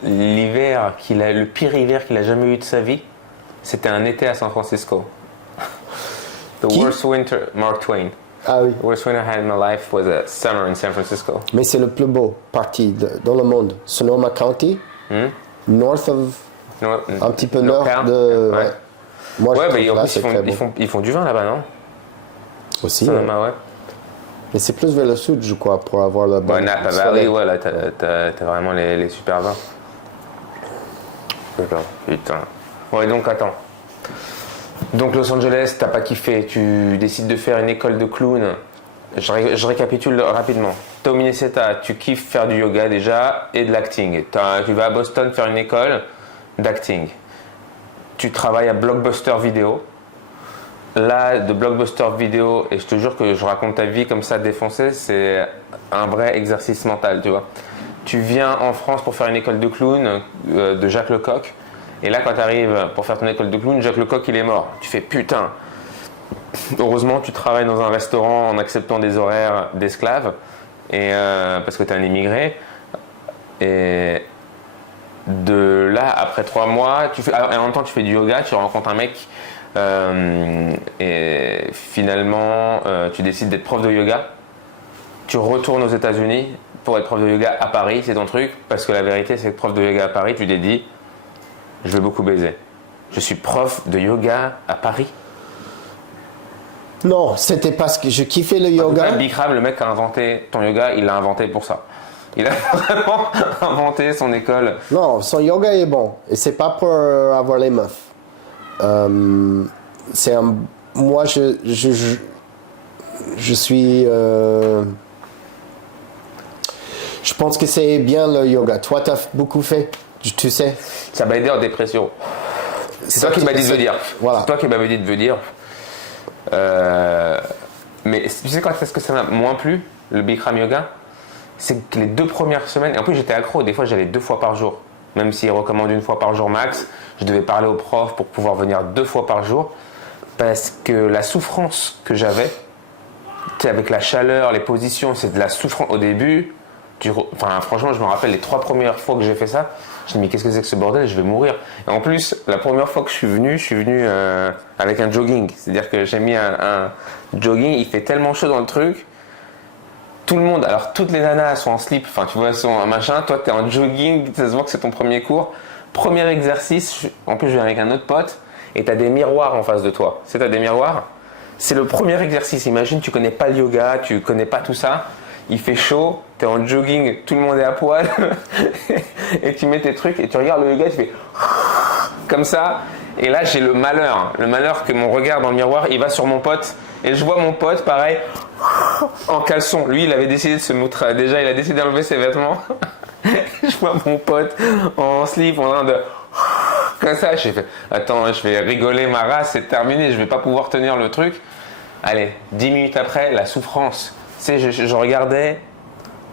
le pire hiver qu'il a jamais eu de sa vie, c'était un été à San Francisco. The Qui? worst winter, Mark Twain. Ah oui. The worst winter I had in my life was a summer in San Francisco. Mais c'est le plus beau parti dans le monde. Sonoma County, north of, un petit peu nord Local. de... Ouais. Moi, je Ouais, trouve mais en là, plus, c'est très beau. ils font du vin là-bas, non? Aussi, Sonoma, ouais. mais c'est plus vers le sud, je crois, pour avoir le bon Ouais, Napa Valley, ouais, là, t'as vraiment les super vins. D'accord, putain. Ouais, donc attends. Donc Los Angeles, t'as pas kiffé, tu décides de faire une école de clown. Je récapitule rapidement. T'es au Minnesota, tu kiffes faire du yoga déjà et de l'acting. Tu vas à Boston faire une école d'acting. Tu travailles à Blockbuster Vidéo. Là, de Blockbuster Vidéo, et je te jure que je raconte ta vie comme ça défoncée, c'est un vrai exercice mental, tu vois. Tu viens en France pour faire une école de clown de Jacques Lecoq. Et là, quand tu arrives pour faire ton école de clown, Jacques Lecoq, il est mort. Tu fais putain. Heureusement, tu travailles dans un restaurant en acceptant des horaires d'esclaves, et parce que tu es un immigré. Et de là, après 3 mois, en même temps, tu fais du yoga, tu rencontres un mec, et finalement, tu décides d'être prof de yoga. Tu retournes aux États-Unis pour être prof de yoga à Paris, c'est ton truc, parce que la vérité, c'est que prof de yoga à Paris, tu t'es dit, je vais beaucoup baiser. Je suis prof de yoga à Paris. Non, c'était parce que je kiffais le En tout yoga. cas, Bikram, le mec qui a inventé ton yoga, il l'a inventé pour ça. Il a vraiment inventé son école. Non, son yoga est bon. Et c'est pas pour avoir les meufs. C'est un... Moi, je suis... Je pense que c'est bien le yoga. Toi, tu as beaucoup fait, tu sais. Ça m'a aidé en dépression. C'est toi qui m'as dit de venir. Voilà. C'est toi qui m'avais dit de venir. Mais tu sais quand est-ce que ça m'a moins plu, le Bikram yoga? C'est que les 2 premières semaines, et en plus j'étais accro, des fois j'allais 2 fois par jour. Même s'ils recommandent 1 fois par jour max, je devais parler au prof pour pouvoir venir 2 fois par jour. Parce que la souffrance que j'avais, avec la chaleur, les positions, c'est de la souffrance au début. Franchement, je me rappelle les 3 premières fois que j'ai fait ça. Je me dis, mais qu'est-ce que c'est que ce bordel? Je vais mourir. Et en plus, la première fois que je suis venu avec un jogging. C'est-à-dire que j'ai mis un jogging, il fait tellement chaud dans le truc. Tout le monde, alors toutes les nanas sont en slip, tu vois, sont en machin. Toi, t'es en jogging, ça se voit que c'est ton premier cours. Premier exercice, en plus, je viens avec un autre pote. Et t'as des miroirs en face de toi. C'est t'as des miroirs. C'est le premier exercice. Imagine, tu connais pas le yoga, tu connais pas tout ça. Il fait chaud, t'es en jogging, tout le monde est à poil. Et tu mets tes trucs et tu regardes le yoga, tu fais comme ça. Et là, j'ai le malheur que mon regard dans le miroir, il va sur mon pote. Et je vois mon pote, pareil, en caleçon. Lui, il avait décidé de se moutre. Déjà, il a décidé d'enlever ses vêtements. Je vois mon pote en slip, en train de... Comme ça, j'ai fait, attends, je vais rigoler ma race, c'est terminé, je vais pas pouvoir tenir le truc. Allez, 10 minutes après, la souffrance. Tu sais, je regardais,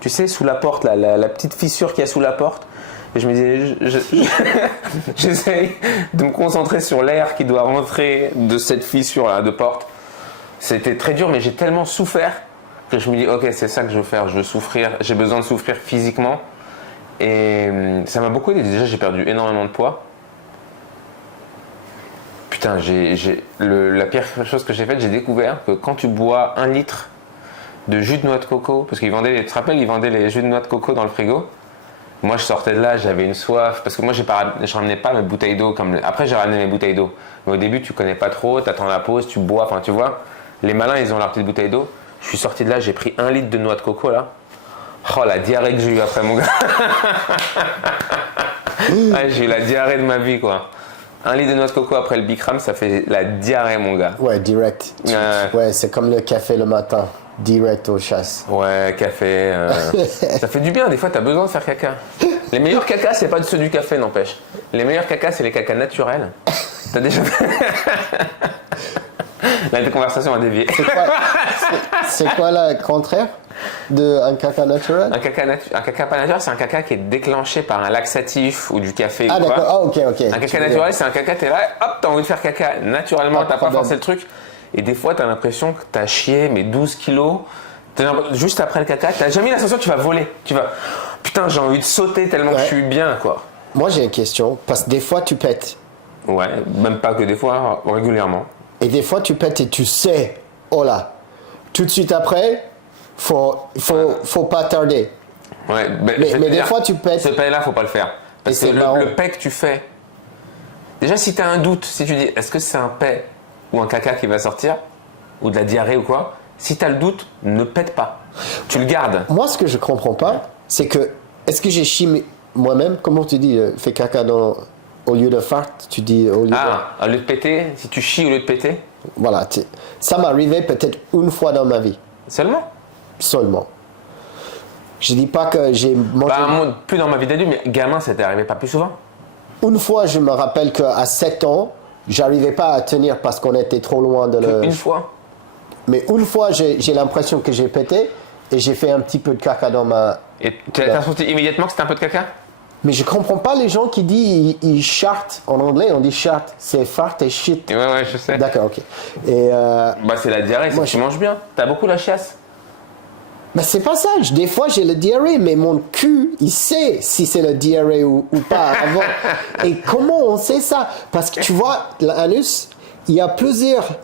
tu sais, sous la porte, la petite fissure qu'il y a sous la porte. Et je me disais, j'essaye de me concentrer sur l'air qui doit rentrer de cette fissure-là de porte. C'était très dur, mais j'ai tellement souffert que je me dis, ok, c'est ça que je veux faire, je veux souffrir, j'ai besoin de souffrir physiquement. Et ça m'a beaucoup aidé. Déjà, j'ai perdu énormément de poids. Putain, la pire chose que j'ai faite, j'ai découvert que quand tu bois 1 litre de jus de noix de coco, parce qu'ils vendaient, tu te rappelles, ils vendaient les jus de noix de coco dans le frigo. Moi, je sortais de là, j'avais une soif, parce que moi, je ramenais pas mes bouteilles d'eau. Après, j'ai ramené mes bouteilles d'eau. Mais au début, tu connais pas trop, tu attends la pause, tu bois, tu vois. Les malins, ils ont leur petite bouteille d'eau. Je suis sorti de là, j'ai pris 1 litre de noix de coco, là. Oh, la diarrhée que j'ai eue après, mon gars. Ouais, j'ai eu la diarrhée de ma vie, quoi. 1 litre de noix de coco après le Bikram, ça fait la diarrhée, mon gars. Ouais, direct. Ouais, c'est comme le café le matin. Direct aux chasses. Ouais, café. Ça fait du bien, des fois, t'as besoin de faire caca. Les meilleurs caca, c'est pas ceux du café, n'empêche. Les meilleurs caca, c'est les cacas naturels. T'as déjà. La conversation a dévié. C'est quoi le contraire d'un caca naturel? Un caca pas naturel, c'est un caca qui est déclenché par un laxatif ou du café. Ah, ou quoi. d'accord. Ah, ok. Un caca naturel, c'est un caca, t'es là, hop, t'as envie de faire caca. Naturellement, t'as pas forcé le truc. Et des fois, t'as l'impression que t'as chié, mais 12 kilos. Juste après le caca, t'as jamais l'impression que tu vas voler. Tu vas, putain, j'ai envie de sauter tellement que je suis bien, quoi. Moi, j'ai une question, parce que des fois, tu pètes. Ouais, même pas que des fois, régulièrement. Et des fois, tu pètes et tu sais, oh là, tout de suite après, faut pas tarder. Ouais, mais des fois, tu pètes. Ce paix-là, faut pas le faire. Parce que le paix que tu fais, déjà, si t'as un doute, si tu dis, est-ce que c'est un paix ou un caca qui va sortir, ou de la diarrhée ou quoi, si t'as le doute, ne pète pas. Tu le gardes. Moi, ce que je comprends pas, c'est que, est-ce que j'ai chié moi-même? Comment tu dis, fais caca au lieu de fart, tu dis au lieu au lieu de péter, si tu chies au lieu de péter? Voilà, ça m'est arrivé peut-être une fois dans ma vie. Seulement. Je dis pas que j'ai mangé... Moi, plus dans ma vie d'adulte, mais gamin, ça t'est arrivé pas plus souvent? Une fois, je me rappelle qu'à 7 ans, j'arrivais pas à tenir parce qu'on était trop loin de Une fois? Mais une fois, j'ai l'impression que j'ai pété et j'ai fait un petit peu de caca dans ma... Et t'as senti immédiatement que c'était un peu de caca? Mais je comprends pas les gens qui disent ils chartent. En anglais, on dit chart. C'est fart et shit. Ouais, je sais. D'accord, ok. Et c'est la diarrhée, c'est que tu manges bien. T'as beaucoup la chiasse? C'est pas ça. Des fois, j'ai le diarrhée, mais mon cul, il sait si c'est le diarrhée ou pas avant. Et comment on sait ça? Parce que tu vois, l'anus, il y a plusieurs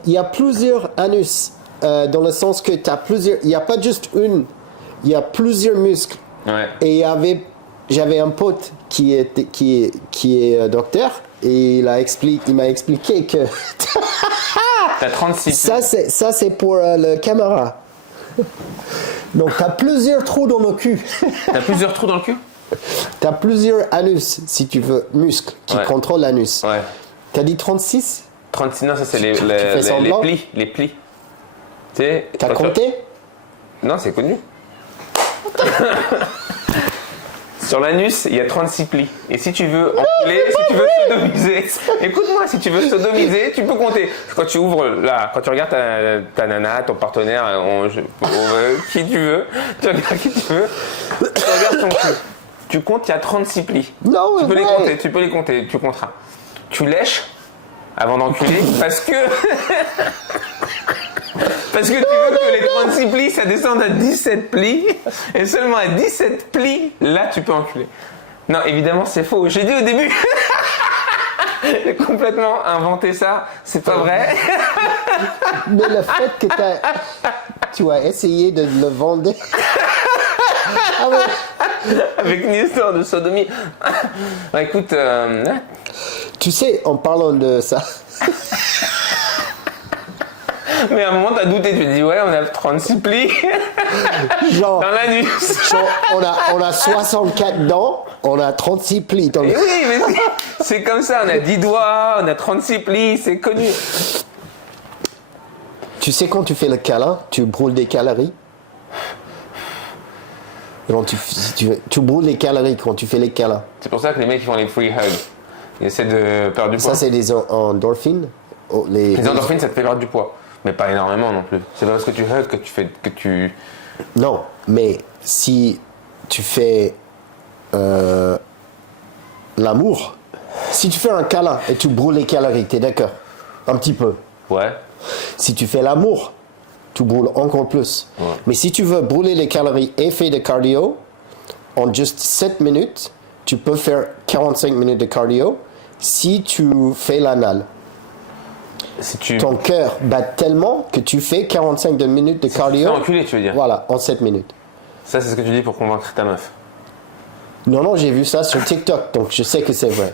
anus. Dans le sens que il n'y a pas juste une. Il y a plusieurs muscles. Ouais. Et j'avais un pote qui est docteur et il m'a expliqué que t'as 36. Ça c'est pour le caméra. Donc t'as plusieurs trous dans le cul. T'as plusieurs trous dans le cul? T'as plusieurs anus, si tu veux, muscles qui contrôlent l'anus. Ouais. T'as dit 36? 36, non, ça c'est les plis. Les plis. Tu sais, t'as compté? Non, c'est connu. Sur l'anus, il y a 36 plis. Et si tu veux enculer, si tu veux sodomiser, écoute-moi, si tu veux sodomiser, tu peux compter. Quand tu ouvres là, quand tu regardes ta nana, ton partenaire, qui tu veux, tu regardes qui tu veux, tu regardes ton cul. Tu comptes, il y a 36 plis. Non, tu peux les compter, tu compteras. Tu lèches avant d'enculer parce que tu veux que les 36 plis, ça descende à 17 plis. Et seulement à 17 plis, là, tu peux enculer. Non, évidemment, c'est faux. J'ai dit au début. J'ai complètement inventé ça. C'est pas vrai. Mais le fait que tu as essayé de le vendre. Avec une histoire de sodomie. Écoute, tu sais, en parlant de ça. Mais à un moment, t'as douté, tu te dis, ouais, on a 36 plis. Genre, dans l'anus. On a 64 dents, on a 36 plis. Et oui, mais c'est comme ça, on a 10 doigts, on a 36 plis, c'est connu. Tu sais, quand tu fais le câlin, tu brûles des calories. Donc, tu brûles les calories quand tu fais les câlins. C'est pour ça que les mecs qui font les free hugs, ils essaient de perdre du poids. Ça, c'est des endorphines. Les endorphines, ça te fait perdre du poids. Mais pas énormément non plus. C'est pas parce que tu hugs que tu... Non, mais si tu fais l'amour, si tu fais un câlin et tu brûles les calories, t'es d'accord? Un petit peu. Ouais. Si tu fais l'amour, tu brûles encore plus. Ouais. Mais si tu veux brûler les calories et faire de cardio, en juste 7 minutes, tu peux faire 45 minutes de cardio si tu fais l'anal. Ton cœur bat tellement que tu fais 45 minutes de cardio. Tu fais enculer, tu veux dire? Voilà, en 7 minutes. Ça, c'est ce que tu dis pour convaincre ta meuf. Non, j'ai vu ça sur TikTok, donc je sais que c'est vrai.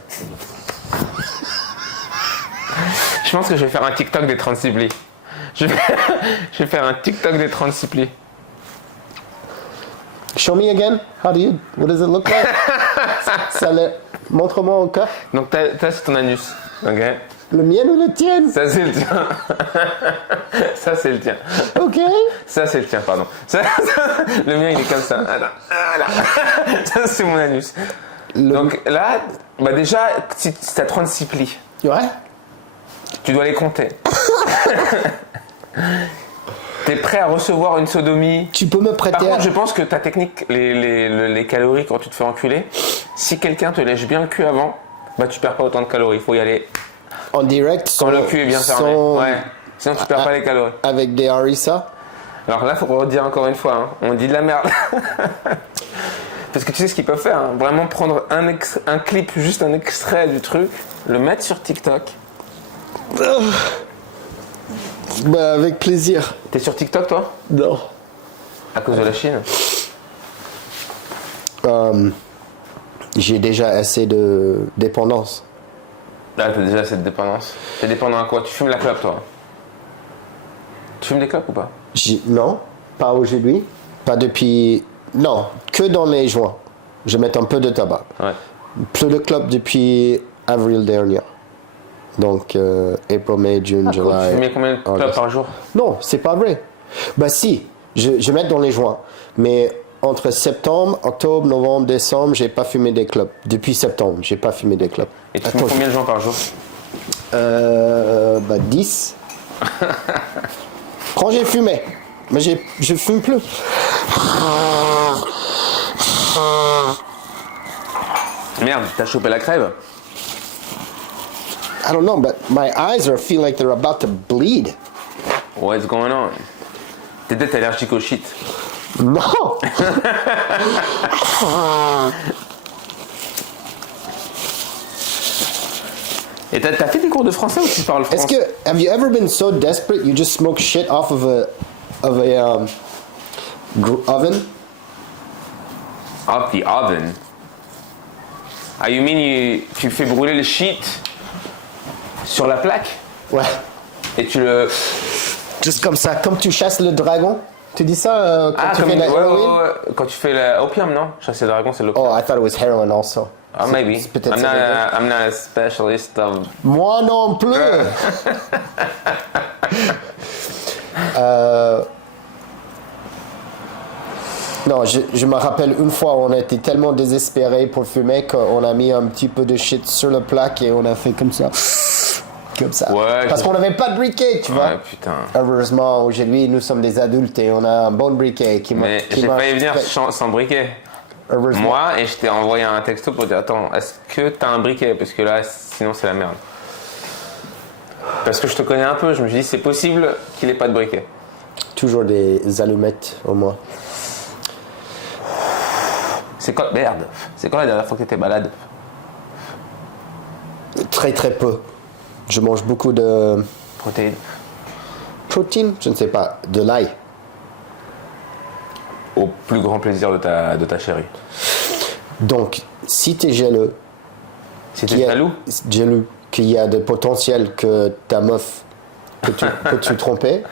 Je pense que je vais faire un TikTok des 36 plis. Je vais faire un TikTok des 36 plis. Show me again. What does it look like? Montre-moi encore. Donc, ça, c'est ton anus. Ok. Le mien ou le tien? Ça, c'est le tien. Ça, c'est le tien. Ok. Ça, c'est le tien, pardon. Le mien, il est comme ça. Voilà. Ça, c'est mon anus. Donc là, bah déjà, si tu as 36 plis, Ouais. tu dois les compter. T'es prêt à recevoir une sodomie? Tu peux me Par prêter... contre, je pense que ta technique, les calories quand tu te fais enculer, si quelqu'un te lèche bien le cul avant, bah tu perds pas autant de calories. Il faut y aller En direct, quand le cul est bien fermé. Ouais. Sinon, tu perds pas les calories. Avec des harissa. Alors là, il faut redire encore une fois, hein, on dit de la merde. Parce que tu sais ce qu'ils peuvent faire, hein, vraiment prendre un clip, juste un extrait du truc, le mettre sur TikTok. Bah, avec plaisir. T'es sur TikTok, toi? Non. À cause de la Chine? J'ai déjà assez de dépendance. Ah, t'as déjà cette dépendance. T'es dépendant à quoi? Tu fumes la clope, toi? Tu fumes des clopes ou pas? Non, pas aujourd'hui. Pas depuis... Non, que dans mes joints. Je mets un peu de tabac. Ouais. Plus de clopes depuis avril dernier. Donc, April, May, June, Tu July... fumais combien de clopes par jour? Non, c'est pas vrai. Bah si, je mets dans les joints. Mais entre septembre, octobre, novembre, décembre, j'ai pas fumé des clopes. Depuis septembre, j'ai pas fumé des clopes. Et tu fumes combien de joints par jour? 10. Quand j'ai fumé. Mais je fume plus. Merde, t'as chopé la crève? I don't know, but my eyes feel like they're about to bleed. What's going on? T'es peut-être allergique au shit. Non. Et t'as fait des cours de français ou tu parles français? Est-ce que have you ever been so desperate you just smoke shit off of a oven? Off the oven. Ah, you mean tu fais brûler le shit sur la plaque? Ouais. Et tu le... Juste comme ça, comme tu chasses le dragon. Tu dis ça quand tu fais la heroin? ouais. Quand tu fais l'opium, non? Chasser le dragon, c'est l'opium. Oh, I thought it was heroin also. Ah, maybe. C'est peut-être I'm ça. not a specialist of... Moi non plus. Non, je me rappelle une fois, on a été tellement désespérés pour fumer qu'on a mis un petit peu de shit sur le plaque et on a fait comme ça. Comme ça. Ouais, parce qu'on n'avait pas de briquet, tu vois. Ouais, putain. Heureusement, aujourd'hui, nous sommes des adultes et on a un bon briquet qui m'a... Mais j'ai failli venir sans briquet. Heureusement. Moi, et je t'ai envoyé un texto pour dire, attends, est-ce que t'as un briquet? Parce que là, sinon c'est la merde. Parce que je te connais un peu, je me suis dit, c'est possible qu'il ait pas de briquet. Toujours des allumettes, au moins. C'est quoi, merde, c'est quoi la dernière fois que t'étais malade? Très très peu. Je mange beaucoup de... Protéines. Protéines? Je ne sais pas. De l'ail. Au plus grand plaisir de ta chérie. Donc, si tu es jaloux... C'était jaloux? Jaloux. Qu'il y a de potentiel que ta meuf peut tu tromper,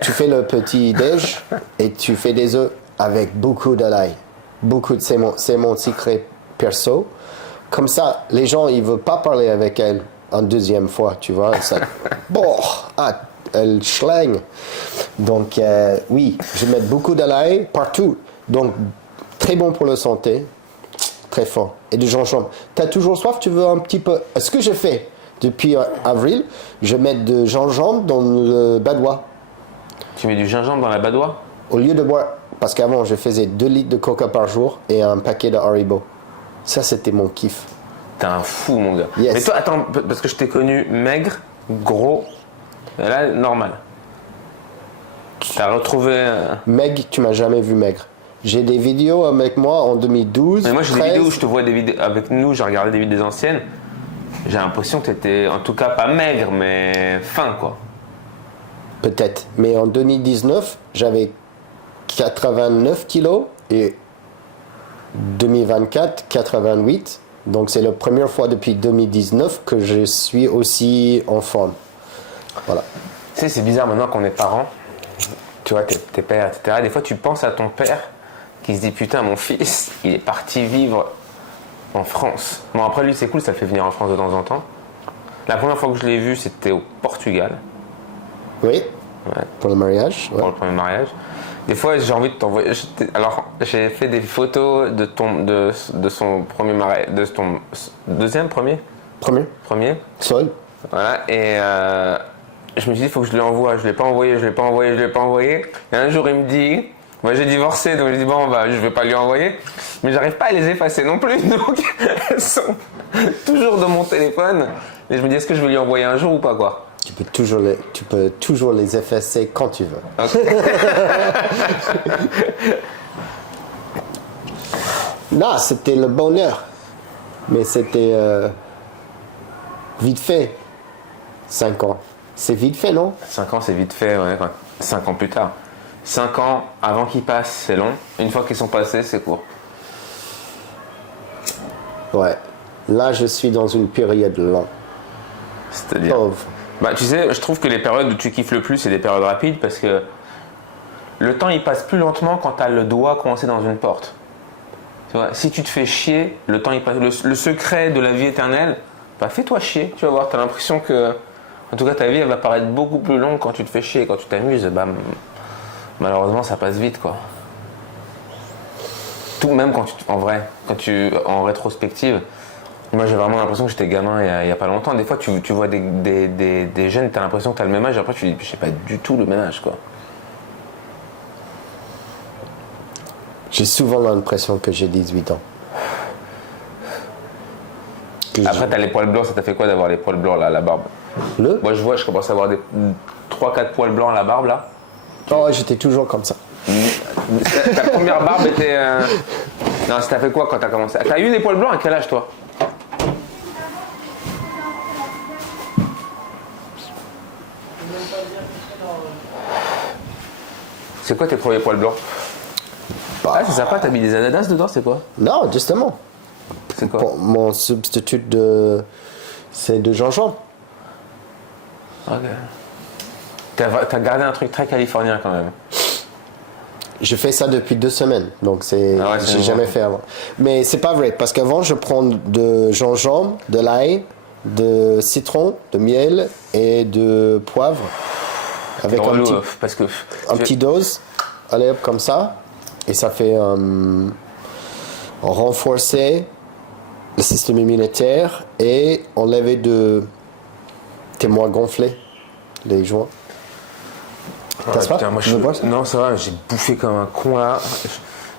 tu fais le petit déj et tu fais des œufs avec beaucoup de l'ail. Beaucoup de... C'est mon secret perso. Comme ça, les gens, ils ne veulent pas parler avec elle une deuxième fois, tu vois. Ça, bon, elle schlingue. Donc, oui, je mets beaucoup de l'ail partout. Donc, très bon pour la santé. Très fort. Et du gingembre. Tu as toujours soif, tu veux un petit peu... Ce que je fais depuis avril, je mets de gingembre dans le badois. Tu mets du gingembre dans la badoie? Au lieu de boire... Parce qu'avant, je faisais 2 litres de coca par jour et un paquet de Haribo. Ça, c'était mon kiff. T'es un fou, mon gars. Yes. Mais toi, attends, parce que je t'ai connu maigre, gros, et là, normal. T'as retrouvé... Meg, tu m'as jamais vu maigre. J'ai des vidéos avec moi en 2012. Mais moi, j'ai 13. des vidéos où je te vois des vidéos avec nous, j'ai regardé des vidéos anciennes. J'ai l'impression que t'étais, en tout cas, pas maigre, mais fin, quoi. Peut-être. Mais en 2019, j'avais 89 kilos et 2024, 88. Donc, c'est la première fois depuis 2019 que je suis aussi en forme. Voilà. Tu sais, c'est bizarre maintenant qu'on est parents. Tu vois, tes pères, etc. Des fois, tu penses à ton père qui se dit putain, mon fils, il est parti vivre en France. Bon, après, lui, c'est cool, ça le fait venir en France de temps en temps. La première fois que je l'ai vue, c'était au Portugal. Oui. Ouais. Pour le mariage. Ouais. Pour le premier mariage. Des fois, j'ai envie de t'envoyer. Alors, j'ai fait des photos de son premier mariage, de ton deuxième, premier. Premier. Seul. Voilà. Et je me suis dit, il faut que je lui envoie. Je l'ai pas envoyé. Et un jour, il me dit, moi j'ai divorcé, donc j'ai dit bon, bah, je vais pas lui envoyer. Mais j'arrive pas à les effacer non plus, donc elles sont toujours dans mon téléphone. Et je me dis, est-ce que je vais lui envoyer un jour ou pas, quoi? Tu peux toujours les effacer quand tu veux. Okay. Non, c'était le bonheur. Mais c'était vite fait. 5 ans. C'est vite fait, non? 5 ans, c'est vite fait, ouais. 5 ans plus tard. 5 ans avant qu'ils passent, c'est long. Une fois qu'ils sont passés, c'est court. Ouais. Là, je suis dans une période longue. C'est-à-dire? Pauvre. Bah, tu sais, je trouve que les périodes où tu kiffes le plus, c'est des périodes rapides parce que le temps, il passe plus lentement quand tu as le doigt coincé dans une porte. Tu vois, si tu te fais chier, le temps, il passe. Le secret de la vie éternelle, bah, fais-toi chier. Tu vas voir, tu as l'impression que, en tout cas, ta vie, elle va paraître beaucoup plus longue quand tu te fais chier. Quand tu t'amuses, bah, malheureusement, ça passe vite, quoi. Tout, même en rétrospective, moi j'ai vraiment l'impression que j'étais gamin il y a pas longtemps. Des fois tu vois des jeunes, tu as l'impression que tu as le même âge, après tu dis j'ai pas du tout le même âge, quoi. J'ai souvent l'impression que j'ai 18 ans. Après tu as les poils blancs, ça t'a fait quoi d'avoir les poils blancs là, la barbe? Moi je commence à avoir des 3-4 poils blancs à la barbe là. Oh, j'étais toujours comme ça. Ta première barbe était... Non, ça t'a fait quoi quand t'as commencé? T'as eu des poils blancs à quel âge, toi? C'est quoi tes premiers poils blancs? Ah, c'est sympa, t'as mis des ananas dedans, c'est quoi? Non, justement. C'est quoi? Mon substitut c'est de gingembre. Ok. T'as gardé un truc très californien quand même. Je fais ça depuis 2 semaines, donc j'ai jamais fait avant. Mais c'est pas vrai, parce qu'avant je prends de gingembre, de l'ail, de citron, de miel et de poivre. Avec un petit dose, allez hop, comme ça. Et ça fait renforcer le système immunitaire et enlever tes mois gonflés, les joints. Ouais, putain, moi, non, ça va, j'ai bouffé comme un con là.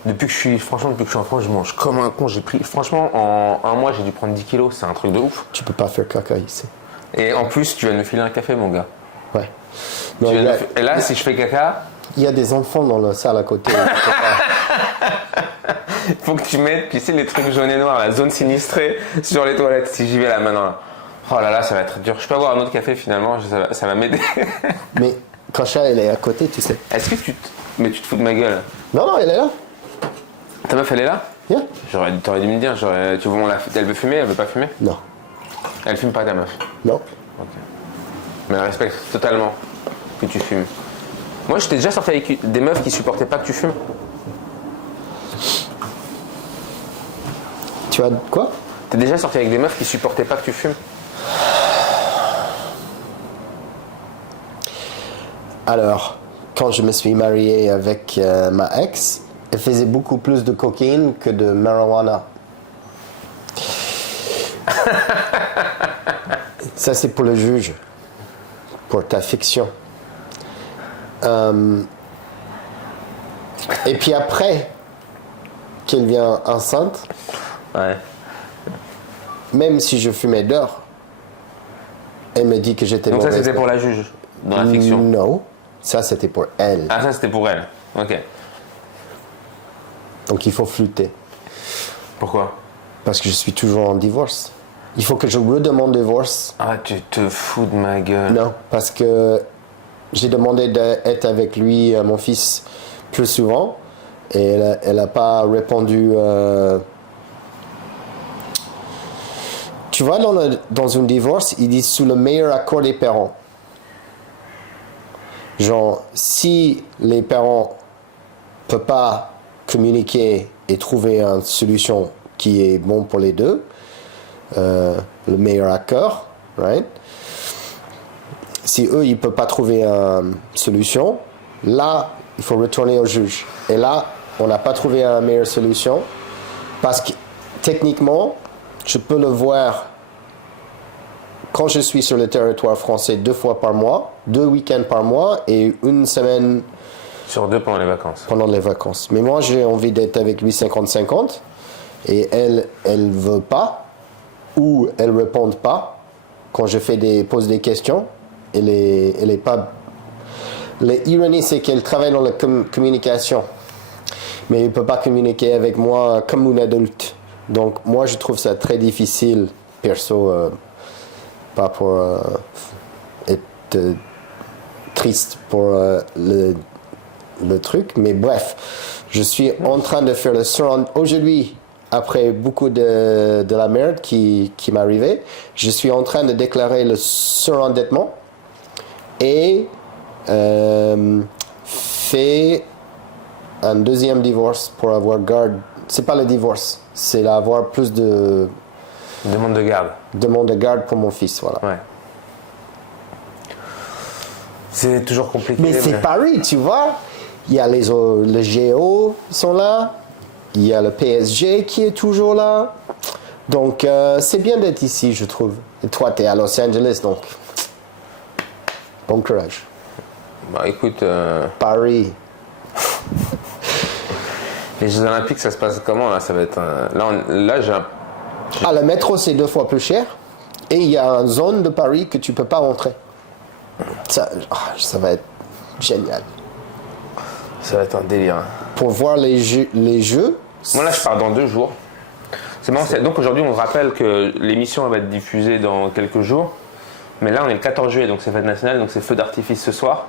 Depuis que je suis en France, je mange comme un con. Franchement, en un mois, j'ai dû prendre 10 kilos, c'est un truc de ouf. Tu peux pas faire caca ici. Et en plus, tu vas me filer un café, mon gars. Ouais. Non, et là, si je fais caca... Il y a des enfants dans la salle à côté. Il faut que tu mettes, tu sais, les trucs jaunes et noirs, la zone sinistrée sur les toilettes, si j'y vais là maintenant. Là. Oh là là, ça va être dur. Je peux avoir un autre café finalement, ça va m'aider. Mais Kacha, elle est à côté, tu sais. Est-ce que mais tu te fous de ma gueule? Non, elle est là. Ta meuf, elle est là? Yeah. T'aurais dû me dire, elle veut fumer, elle veut pas fumer? Non. Elle fume pas, ta meuf? Non. Ok. Mais elle respecte totalement que tu fumes. Moi, j'étais déjà sorti avec des meufs qui supportaient pas que tu fumes. Tu as quoi? T'es déjà sorti avec des meufs qui supportaient pas que tu fumes? Alors, quand je me suis marié avec ma ex, elle faisait beaucoup plus de cocaïne que de marijuana. Ça, c'est pour le juge, pour ta fiction. Et puis après qu'elle vient enceinte, ouais. Même si je fumais dehors, elle me dit que j'étais mauvaise. Donc ça, c'était mère. pour la juge, dans la fiction? Non, ça c'était pour elle. Ah, ça c'était pour elle, ok. Donc il faut flûter. Pourquoi? Parce que je suis toujours en divorce. Il faut que je redemande divorce. Ah, tu te fous de ma gueule. Non, parce que j'ai demandé d'être avec lui, mon fils, plus souvent. Et elle n'a pas répondu. Tu vois, dans un divorce, ils disent sous le meilleur accord des parents. Genre, si les parents ne peuvent pas communiquer et trouver une solution qui est bon pour les deux, le meilleur accord, right? Si eux, ils ne peuvent pas trouver une solution, là, il faut retourner au juge. Et là, on n'a pas trouvé une meilleure solution parce que techniquement, je peux le voir quand je suis sur le territoire français 2 fois par mois, 2 week-ends par mois et une semaine sur 2 pendant les vacances. Pendant les vacances. Mais moi, j'ai envie d'être avec lui 50-50 et elle veut pas ou elle répond pas quand je pose des questions. Elle est pas. L'ironie, c'est qu'elle travaille dans la communication, mais elle peut pas communiquer avec moi comme un adulte. Donc, moi, je trouve ça très difficile, perso, pas pour être triste pour le truc, mais bref, je suis en train de faire le surendettement. Aujourd'hui, après beaucoup de la merde qui m'arrivait, je suis en train de déclarer le surendettement et fait un deuxième divorce pour avoir garde. C'est pas le divorce, c'est avoir plus de demande de garde. Demande de garde pour mon fils, voilà. Ouais. C'est toujours compliqué. Mais c'est Paris, tu vois. Il y a les Géo sont là. Il y a le PSG qui est toujours là. Donc, c'est bien d'être ici, je trouve. Et toi, tu es à Los Angeles, donc bon courage. Bah écoute... Paris. Les Jeux Olympiques, ça se passe comment là? Ça va être là j'ai un... Ah, le métro, c'est 2 fois plus cher. Et il y a une zone de Paris que tu peux pas rentrer. Ça va être génial. Ça va être un délire. Pour voir les jeux. Moi là, je pars dans 2 jours. C'est marrant. Donc aujourd'hui, on rappelle que l'émission va être diffusée dans quelques jours. Mais là, on est le 14 juillet, donc c'est fête nationale, donc c'est feu d'artifice ce soir.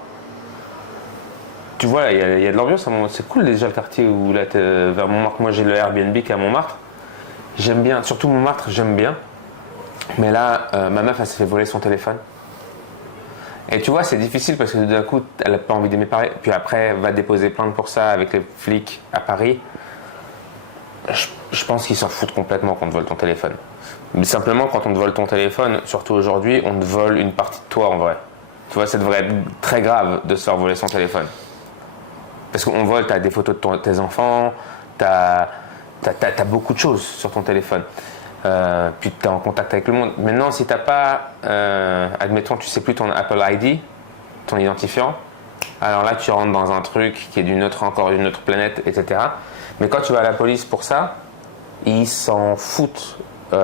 Tu vois, il y a de l'ambiance. C'est cool déjà le quartier où là, vers Montmartre. Moi, j'ai le Airbnb qui est à Montmartre. J'aime bien, surtout Montmartre, j'aime bien. Mais là, ma meuf, elle s'est fait voler son téléphone. Et tu vois, c'est difficile parce que d'un coup, elle n'a pas envie d'aimer Paris. Puis après, elle va déposer plainte pour ça avec les flics à Paris. Je pense qu'ils s'en foutent complètement qu'on te vole ton téléphone. Mais simplement, quand on te vole ton téléphone, surtout aujourd'hui, on te vole une partie de toi en vrai. Tu vois, ça devrait être très grave de se faire voler son téléphone. Parce qu'on vole, tu as des photos de tes enfants, tu as beaucoup de choses sur ton téléphone. Puis tu es en contact avec le monde. Maintenant, si tu n'as pas, admettons, tu sais plus ton Apple ID, ton identifiant, alors là, tu rentres dans un truc qui est encore d'une autre planète, etc. Mais quand tu vas à la police pour ça, ils s'en foutent. On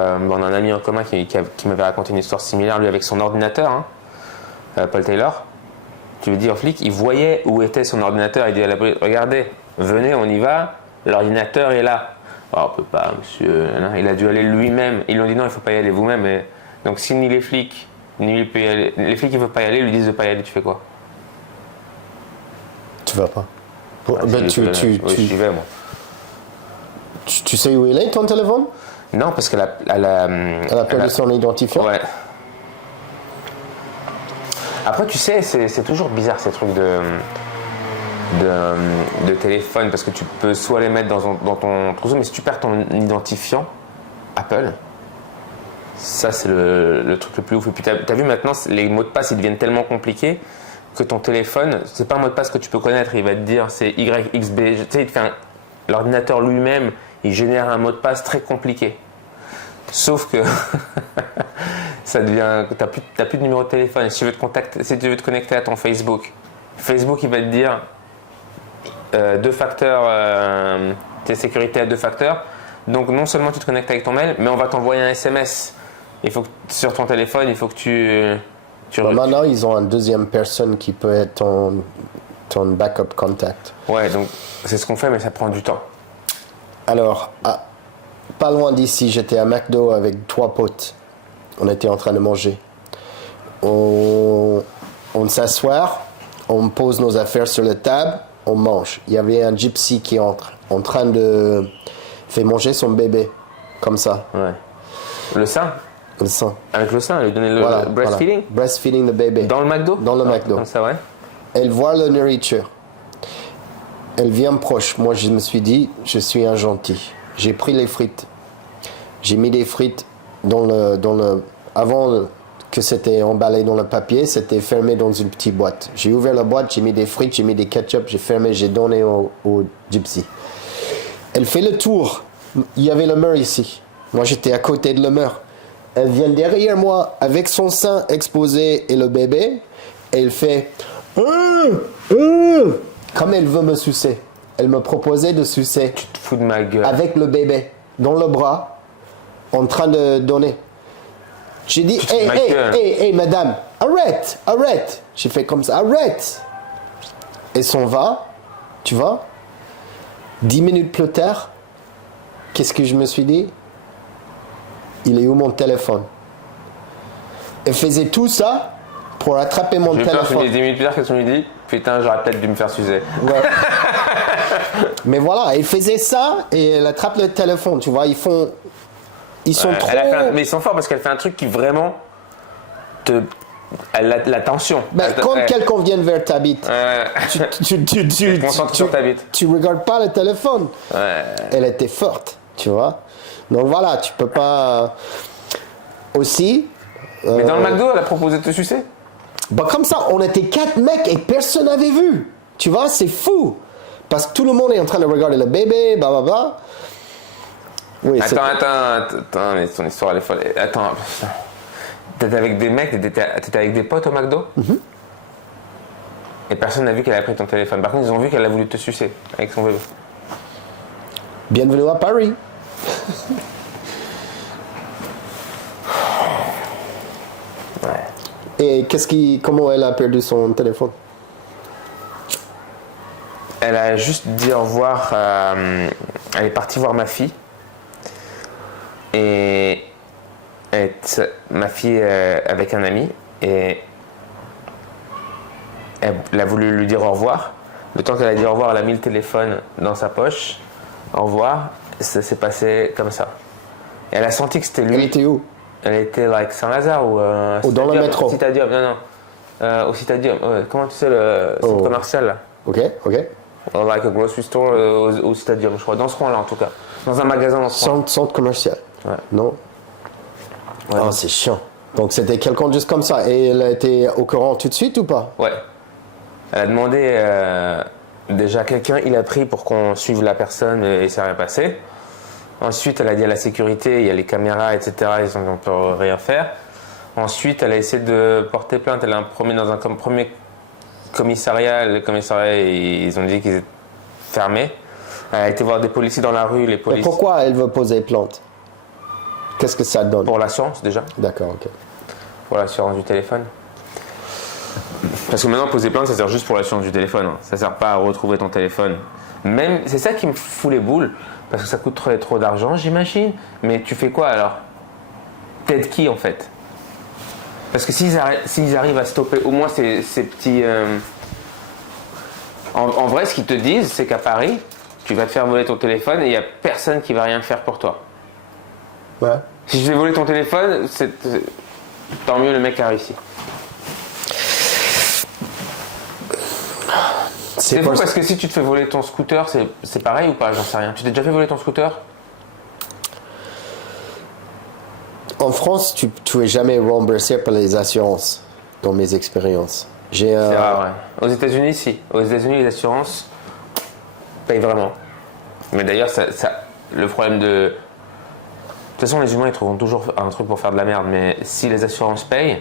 a un ami en commun qui m'avait raconté une histoire similaire, lui, avec son ordinateur, hein, Paul Taylor. Tu lui dis au flic, il voyait où était son ordinateur, il dit à la police, regardez, venez, on y va, l'ordinateur est là. Oh, on peut pas, monsieur. Il a dû aller lui-même. Ils lui ont dit non, il faut pas y aller vous-même. Et... Donc si ni les flics, ni lui peut y aller, les flics qui ne veulent pas y aller, lui disent de pas y aller, tu fais quoi? Tu vas pas. J'y vais, moi. Tu sais où il est, ton téléphone? Non, parce qu'elle elle a perdu son identifiant. Ouais. Après, tu sais, c'est toujours bizarre ces trucs de téléphone, parce que tu peux soit les mettre dans ton trousseau, mais si tu perds ton identifiant Apple, ça c'est le truc le plus ouf. Et puis t'as vu maintenant, les mots de passe ils deviennent tellement compliqués que ton téléphone, c'est pas un mot de passe que tu peux connaître, il va te dire c'est YXB, tu sais, l'ordinateur lui-même, il génère un mot de passe très compliqué. Sauf que ça devient, t'as plus de numéro de téléphone. Si tu veux te connecter à ton Facebook, il va te dire 2 facteurs, tes sécurités à 2 facteurs. Donc non seulement tu te connectes avec ton mail, mais on va t'envoyer un SMS. Il faut que sur ton téléphone, il faut que tu maintenant, ils ont une deuxième personne qui peut être ton backup contact. Ouais, donc c'est ce qu'on fait, mais ça prend du temps. Alors, pas loin d'ici, j'étais à McDo avec 3 potes. On était en train de manger. On s'assoit, on pose nos affaires sur la table, on mange. Il y avait un gypsy qui entre, en train de faire manger son bébé, comme ça. Ouais. Le sein? Le sein. Avec le sein, elle lui donnait le breastfeeding? Voilà. Breastfeeding the baby. Dans le McDo? Dans le McDo. Comme ça, ouais. Elle voit la nourriture. Elle vient proche. Moi, je me suis dit, je suis un gentil. J'ai pris les frites. J'ai mis des frites avant que c'était emballé dans le papier, c'était fermé dans une petite boîte. J'ai ouvert la boîte, j'ai mis des frites, j'ai mis des ketchup, j'ai fermé, j'ai donné au gypsy. Elle fait le tour. Il y avait le mur ici. Moi, j'étais à côté de le mur. Elle vient derrière moi avec son sein exposé et le bébé. Et elle fait... Comme elle veut me sucer. Elle me proposait de sucer. Tu te fous de ma gueule. Avec le bébé dans le bras, en train de donner. J'ai dit, hey, madame, arrête. J'ai fait comme ça, arrête. Et s'en va, tu vois. 10 minutes plus tard, qu'est-ce que je me suis dit? Il est où mon téléphone? Elle faisait tout ça pour attraper mon téléphone. 10 minutes plus tard, qu'est-ce que tu me dis? Putain, j'aurais peut-être dû me faire sucer. Ouais. Mais voilà, elle faisait ça et elle attrape le téléphone, tu vois. Ils sont trop... Mais ils sont forts parce qu'elle fait un truc qui vraiment elle a la tension. Quand quelqu'un vient vers ta bite, tu concentres sur ta bite. Tu regardes pas le téléphone. Ouais. Elle était forte, tu vois. Donc voilà, tu peux pas... Aussi... Mais dans le McDo, elle a proposé de te sucer? Comme ça, on était 4 mecs et personne n'avait vu. Tu vois, c'est fou. Parce que tout le monde est en train de regarder le bébé, blablabla. Oui, attends, mais ton histoire elle est folle. Attends, t'étais avec des mecs, t'étais avec des potes au McDo? Et personne n'a vu qu'elle a pris ton téléphone. Par contre, ils ont vu qu'elle a voulu te sucer avec son bébé. Bienvenue à Paris. Ouais. Et comment elle a perdu son téléphone? Elle a juste dit au revoir. Elle est partie voir ma fille. Et ma fille avec un ami. Et elle a voulu lui dire au revoir. Le temps qu'elle a dit au revoir, elle a mis le téléphone dans sa poche. Au revoir. Et ça s'est passé comme ça. Et elle a senti que c'était lui. Elle était où? Elle était like Saint-Lazare ou dans le métro. Au Citadium, non. Au Citadium. Comment tu sais le centre commercial là? Ok. Or like a grocery store au Citadium, je crois. Dans ce coin-là en tout cas. Dans un magasin dans ce coin. Centre commercial. Ouais. Non. Ouais. Oh, c'est chiant. Donc c'était quelqu'un juste comme ça. Et elle a été au courant tout de suite ou pas? Ouais. Elle a demandé déjà quelqu'un, il a pris pour qu'on suive la personne et ça s'est rien passé. Ensuite, elle a dit à la sécurité, il y a les caméras, etc. Ils ne peuvent rien faire. Ensuite, elle a essayé de porter plainte. Elle a promis dans un premier commissariat. Le commissariat, ils ont dit qu'ils étaient fermés. Elle a été voir des policiers dans la rue. Les policiers. Et pourquoi elle veut poser plainte? Qu'est-ce que ça donne? Pour l'assurance, déjà. D'accord, ok. Pour l'assurance du téléphone. Parce que maintenant, poser plainte, ça sert juste pour l'assurance du téléphone. Ça ne sert pas à retrouver ton téléphone. Même, c'est ça qui me fout les boules. Parce que ça coûte trop d'argent, j'imagine. Mais tu fais quoi alors? T'aides qui en fait? Parce que s'ils arrivent à stopper au moins ces petits... En vrai, ce qu'ils te disent, c'est qu'à Paris, tu vas te faire voler ton téléphone et il n'y a personne qui va rien faire pour toi. Ouais. Si je vais voler ton téléphone, tant mieux, le mec a réussi. C'est fou parce que si tu te fais voler ton scooter, c'est pareil ou pas? J'en sais rien. Tu t'es déjà fait voler ton scooter? En France, tu es jamais remboursé par les assurances, dans mes expériences. C'est rare, ouais. Aux États-Unis, si. Aux États-Unis, les assurances payent vraiment. Mais d'ailleurs, le problème de... De toute façon, les humains, ils trouveront toujours un truc pour faire de la merde. Mais si les assurances payent,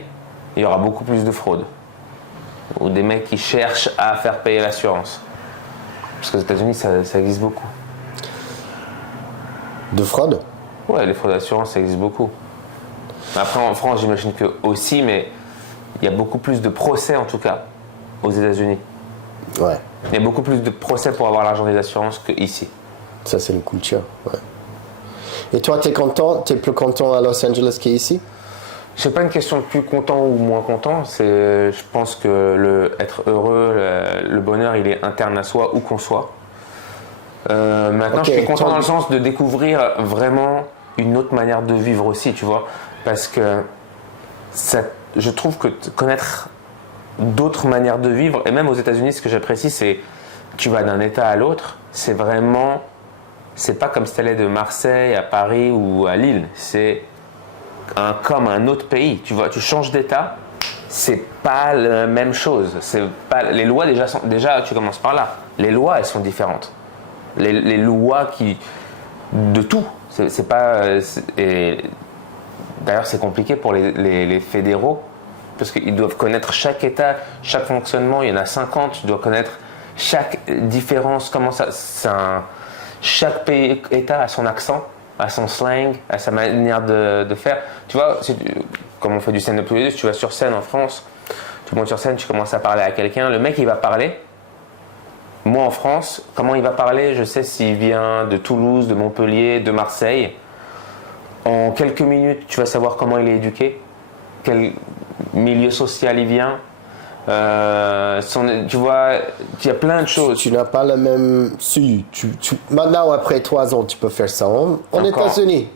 il y aura beaucoup plus de fraude. Ou des mecs qui cherchent à faire payer l'assurance. Parce qu'aux États-Unis, ça existe beaucoup. De fraude? Ouais, les fraudes d'assurance, ça existe beaucoup. Après, en France, j'imagine que aussi, mais il y a beaucoup plus de procès, en tout cas, aux États-Unis. Ouais. Il y a beaucoup plus de procès pour avoir l'argent des assurances qu'ici. Ça, c'est une culture, ouais. Et toi, t'es plus content à Los Angeles qu'ici? C'est pas une question de plus content ou moins content. Je pense que être heureux, le bonheur, il est interne à soi, où qu'on soit. Maintenant, je suis content dans le sens de découvrir vraiment une autre manière de vivre aussi, tu vois. Parce que je trouve que connaître d'autres manières de vivre, et même aux États-Unis, ce que j'apprécie, c'est que tu vas d'un état à l'autre. C'est pas comme si tu allais de Marseille à Paris ou à Lille. C'est comme un autre pays. Tu vois, tu changes d'état, c'est pas la même chose. C'est pas, les lois déjà, tu commences par là. Les lois, elles sont différentes. Les lois de tout. C'est pas. Et d'ailleurs, c'est compliqué pour les fédéraux parce qu'ils doivent connaître chaque État, chaque fonctionnement. Il y en a 50. Tu dois connaître chaque différence. Comment ça. Chaque État a son accent, a son slang, a sa manière de faire. Tu vois, comme on fait du stand-up tous les deux, si tu vas sur scène en France, tu montes sur scène, tu commences à parler à quelqu'un, le mec il va parler. Moi en France, comment il va parler? Je sais s'il vient de Toulouse, de Montpellier, de Marseille. En quelques minutes, tu vas savoir comment il est éduqué, quel milieu social il vient. Tu vois, il y a plein de choses. Tu n'as pas le même. Si, maintenant, après 3 ans, tu peux faire ça en États-Unis.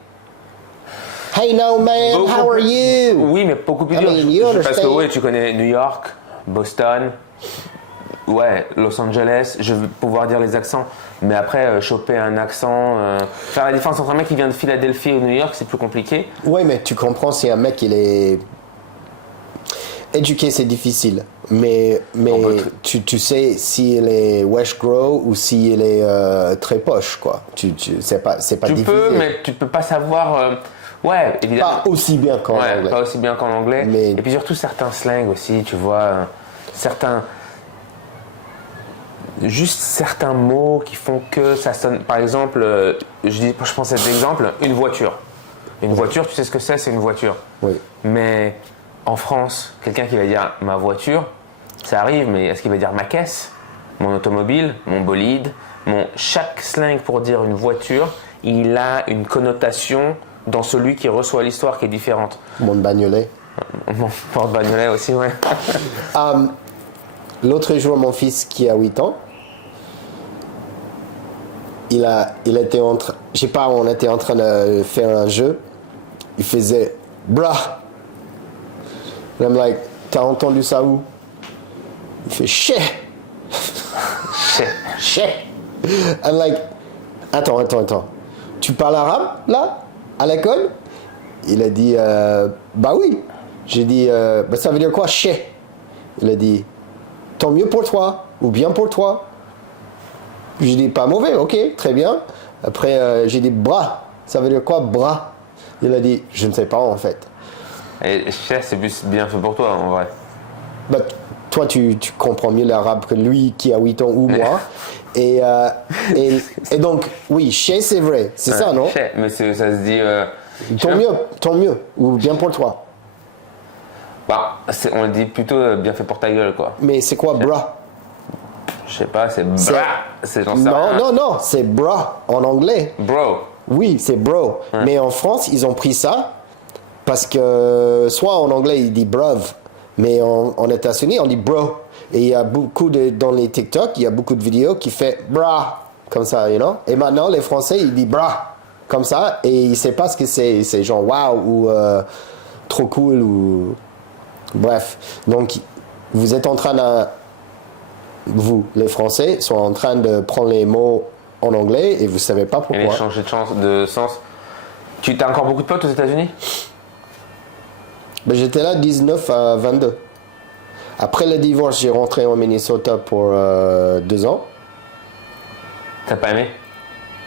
Hey now man, how are you? Oui, mais beaucoup plus dur. Parce que oui, tu connais New York, Boston, ouais, Los Angeles. Je veux pouvoir dire les accents. Mais après, choper un accent, faire la différence entre un mec qui vient de Philadelphie ou New York, c'est plus compliqué. Oui, mais tu comprends si un mec il est éduqué, c'est difficile. Mais tu sais s'il est Wesh Grow ou s'il est très poche, quoi. C'est pas difficile. Tu peux, mais tu peux pas savoir. Ouais, évidemment. Pas aussi bien qu'en anglais. Pas aussi bien qu'en anglais. Mais... Et puis surtout certains slangs aussi, tu vois. Juste certains mots qui font que ça sonne. Par exemple, je pense à cet exemple, une voiture. Une voiture, tu sais ce que c'est une voiture. Oui. Mais en France, quelqu'un qui va dire ma voiture, ça arrive, mais est-ce qu'il va dire ma caisse, mon automobile, mon bolide, chaque slang pour dire une voiture, il a une connotation dans celui qui reçoit l'histoire qui est différente. Mon bagnolet. Mon porte-bagnolet aussi, ouais. L'autre jour, mon fils qui a 8 ans, il était on était en train de faire un jeu. Il faisait bra. And I'm like, t'as entendu ça où? Il fait shit. Shit. I'm like, attends. Tu parles arabe là, à l'école? Il a dit, bah oui. J'ai dit, bah ça veut dire quoi shit? Il a dit, tant mieux pour toi ou bien pour toi. J'ai dit pas mauvais, ok, très bien. Après j'ai dit bras, ça veut dire quoi bras? Il a dit je ne sais pas en fait. Et cher c'est plus bien fait pour toi en vrai. Bah, toi tu comprends mieux l'arabe que lui qui a 8 ans ou moi. Et donc oui, chez c'est vrai, c'est ça non? Chez, mais ça se dit. Tant mieux ou bien pour toi. Bah, on le dit plutôt bien fait pour ta gueule quoi. Mais c'est quoi bras? Je sais pas, c'est bra. Non, c'est bra en anglais. Bro. Oui, c'est bro. Ouais. Mais en France, ils ont pris ça parce que soit en anglais, ils disent bruv, mais en États-Unis, on dit bro. Et il y a beaucoup dans les TikTok, il y a beaucoup de vidéos qui fait bra comme ça, you know. Et maintenant, les Français, ils disent bra comme ça et ils ne savent pas ce que c'est. C'est genre wow ou trop cool ou bref. Donc, vous êtes en train de vous, les Français, sont en train de prendre les mots en anglais et vous ne savez pas pourquoi. Et changer de sens. Tu as encore beaucoup de potes aux États-Unis? Ben, j'étais là 19 à 22. Après le divorce, j'ai rentré au Minnesota pour 2 ans. T'as pas aimé?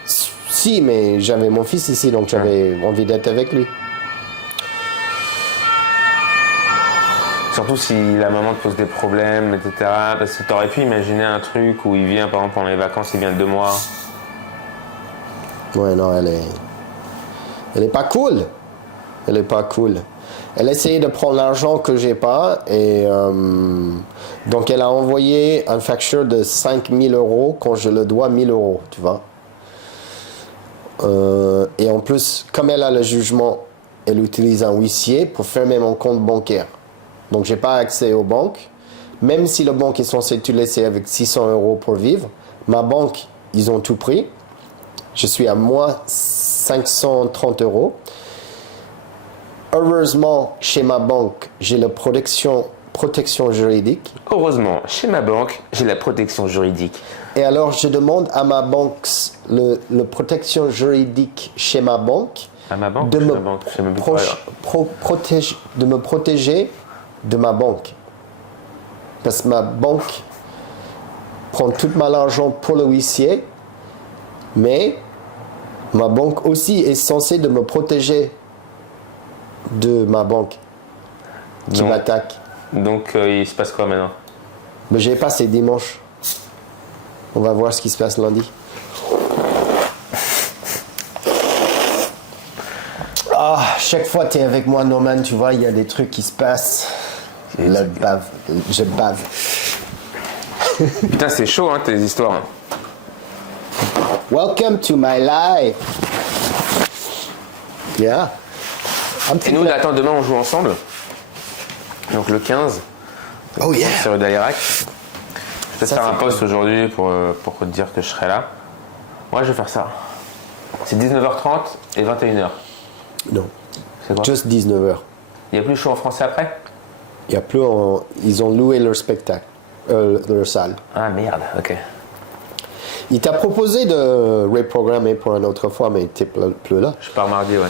Si, mais j'avais mon fils ici, donc j'avais envie d'être avec lui. Surtout si la maman te pose des problèmes, etc. Parce que t'aurais pu imaginer un truc où il vient, par exemple, pendant les vacances, il vient 2 mois. Ouais, non, elle est pas cool. Elle est pas cool. Elle essayait de prendre l'argent que j'ai pas et donc elle a envoyé un facture de 5 000 € quand je le dois 1 000 €, tu vois. Et en plus, comme elle a le jugement, elle utilise un huissier pour fermer mon compte bancaire. Donc, j'ai pas accès aux banques. Même si le banque est censé te laisser avec 600 € pour vivre, ma banque, ils ont tout pris. Je suis à moins 530 €. Heureusement, chez ma banque, j'ai la protection juridique. Heureusement, chez ma banque, j'ai la protection juridique. Et alors, je demande à ma banque le protection juridique chez ma banque À ma banque de ou me, chez la banque? Je sais même plus de me protéger de ma banque. Parce que ma banque prend tout mon argent pour le huissier, mais ma banque aussi est censée de me protéger de ma banque qui Donc- m'attaque. Donc, il se passe quoi maintenant? Mais j'ai passé dimanche. On va voir ce qui se passe lundi. Ah, chaque fois que tu es avec moi, Norman, tu vois, il y a des trucs qui se passent. Je bave. Putain, c'est chaud, hein, tes histoires. Hein. Welcome to my life. Yeah. Et nous, là, attends, demain, on joue ensemble. Donc, le 15. Oh yeah. Sur le d'Alirac. Je vais Ça, te faire un c'est post aujourd'hui pour te dire que je serai là. Moi, je vais faire ça. C'est 19h30 et 21h. Non. C'est quoi? Just 19h. Il n'y a plus le show en français après? Il y a plus ils ont loué leur spectacle, leur salle. Ah merde, ok. Il t'a proposé de reprogrammer pour une autre fois, mais t'es plus là. Je pars mardi, ouais.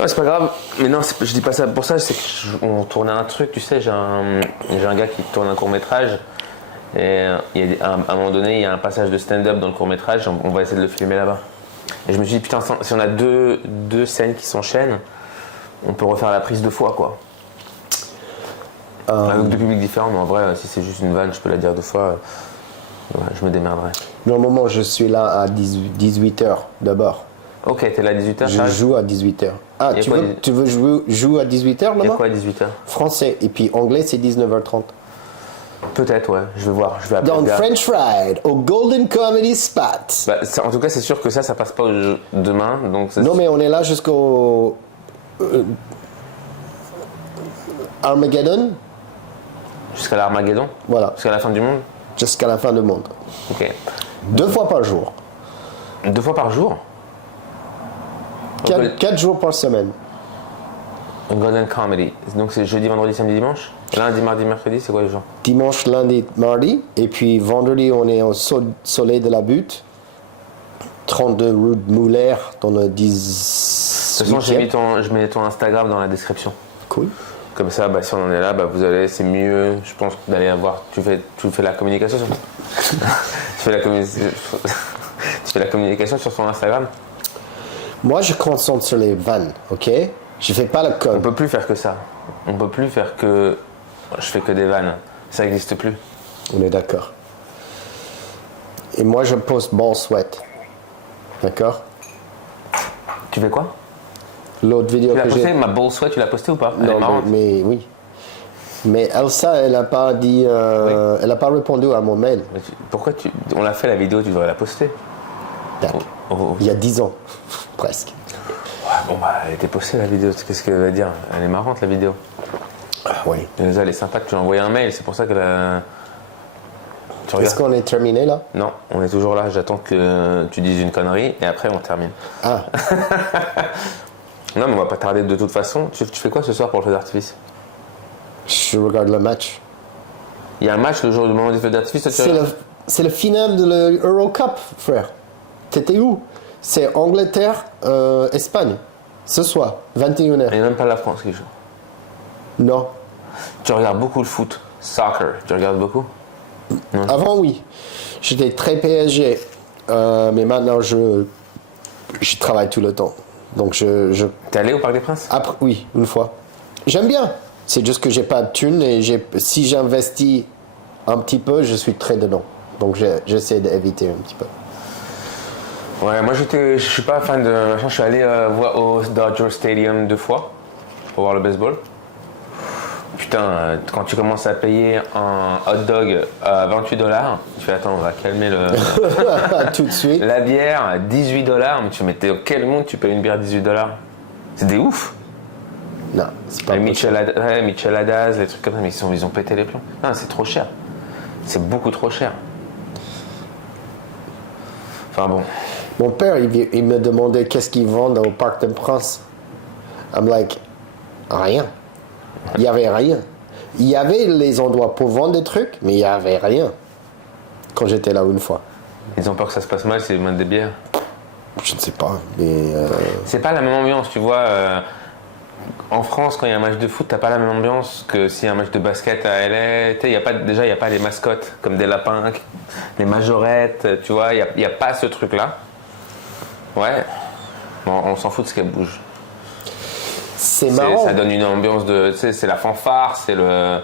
Ouais, c'est pas grave. Mais non, je dis pas ça pour ça. C'est qu'on tournait un truc, tu sais. J'ai un gars qui tourne un court-métrage. Et à un moment donné, il y a un passage de stand-up dans le court-métrage. On va essayer de le filmer là-bas. Et je me suis dit, putain, si on a deux scènes qui s'enchaînent, on peut refaire la prise deux fois, quoi. Avec deux publics différents, mais en vrai, si c'est juste une vanne, je peux la dire deux fois. Ouais, je me démerderai. Normalement, je suis là à 18h d'abord. Ok, t'es là à 18h, Je joue à 18h. Ah, Y a tu quoi, veux jouer à 18h Il y a là-bas? quoi à 18h? Français. Et puis anglais, c'est 19h30. Peut-être, ouais. Je vais voir. Je vais appeler Dans le gars. French Ride, au Golden Comedy Spot. Bah, en tout cas, c'est sûr que ça passe pas demain. Donc Non, mais on est là jusqu'au Armageddon. jusqu'à l'Armageddon? Voilà, Jusqu'à la fin du monde? jusqu'à la fin du monde. Ok. 2 fois par jour. 2 fois par jour? 4 jours par semaine. Golden Comedy. Donc c'est jeudi, vendredi, samedi, dimanche? Lundi, mardi, mercredi, c'est quoi les jours? Dimanche, lundi, mardi. Et puis vendredi, on est au soleil de la butte. 32 rue de Moulers dans le 10. De toute façon, je mets ton Instagram dans la description. Cool. Comme ça, bah, si on en est là, bah, vous allez, c'est mieux, je pense, d'aller voir. Tu fais la communication sur... tu fais la communication sur son Instagram? Moi, je concentre sur les vannes, ok? Je fais pas le On code. peut plus faire que ça. On peut plus faire que... Je fais que des vannes. Ça n'existe plus. On est d'accord. Et moi, je poste Ball Sweat. D'accord? Tu fais quoi? L'autre vidéo Tu l'as que posté? j'ai... Ma Ball Sweat, tu l'as posté ou pas? Elle est Non, marrante. mais oui. Mais Elsa, elle a pas dit... Elle a pas répondu à mon mail. Mais pourquoi on l'a fait la vidéo, tu devrais la poster. Tac. Oh. Il y a 10 ans, presque. Ouais, bon bah elle était postée la vidéo, qu'est-ce qu'elle va dire? Elle est marrante la vidéo. Ah, oui. Déjà elle est sympa que tu as envoyé un mail, c'est pour ça que la... Tu Est-ce regardes? qu'on est terminé là? Non, on est toujours là, j'attends que tu dises une connerie et après on termine. Ah, Non mais on va pas tarder de toute façon. Tu fais quoi ce soir pour le feu d'artifice? je regarde le match. Il y a un match le jour du moment du feu d'artifice, toi, tu regardes? C'est le final de l'Euro Cup, frère. T'étais où? C'est Angleterre, Espagne. Ce soir, 21h. Il n'y a même pas la France qui joue. Non. Tu regardes beaucoup le foot, soccer, tu regardes beaucoup? Avant, oui. J'étais très PSG. Mais maintenant, je travaille tout le temps. Donc, T'es allé au Parc des Princes? Après, oui, une fois. J'aime bien. C'est juste que j'ai pas de thunes et si j'investis un petit peu, je suis très dedans. Donc, j'essaie d'éviter un petit peu. Ouais, moi je suis pas fan de machin, je suis allé voir au Dodger Stadium 2 fois pour voir le baseball. Putain, quand tu commences à payer un hot dog à $28, tu fais attends, on va calmer Tout de suite. la bière à $18, mais tu mettais dans quel monde tu payes une bière à $18? C'est des ouf. Non, c'est pas Les possible. Micheladas, les trucs comme ça, mais ils ont pété les plombs. Non, c'est trop cher. C'est beaucoup trop cher. Enfin bon. Mon père, il me demandait qu'est-ce qu'ils vendent au Parc des Princes. I'm like, rien. Il n'y avait rien. Il y avait les endroits pour vendre des trucs, mais il n'y avait rien. Quand j'étais là une fois. Ils ont peur que ça se passe mal s'ils vendent des bières. Je ne sais pas, mais... C'est pas la même ambiance, tu vois. En France, quand il y a un match de foot, t'as pas la même ambiance que s'il y a un match de basket à LA. Il n'y a pas les mascottes comme des lapins, les majorettes, tu vois. Il n'y a pas ce truc-là. Ouais. Bon, on s'en fout de ce qu'elle bouge. C'est marrant. Ça donne une ambiance de... Tu sais, c'est la fanfare, c'est le...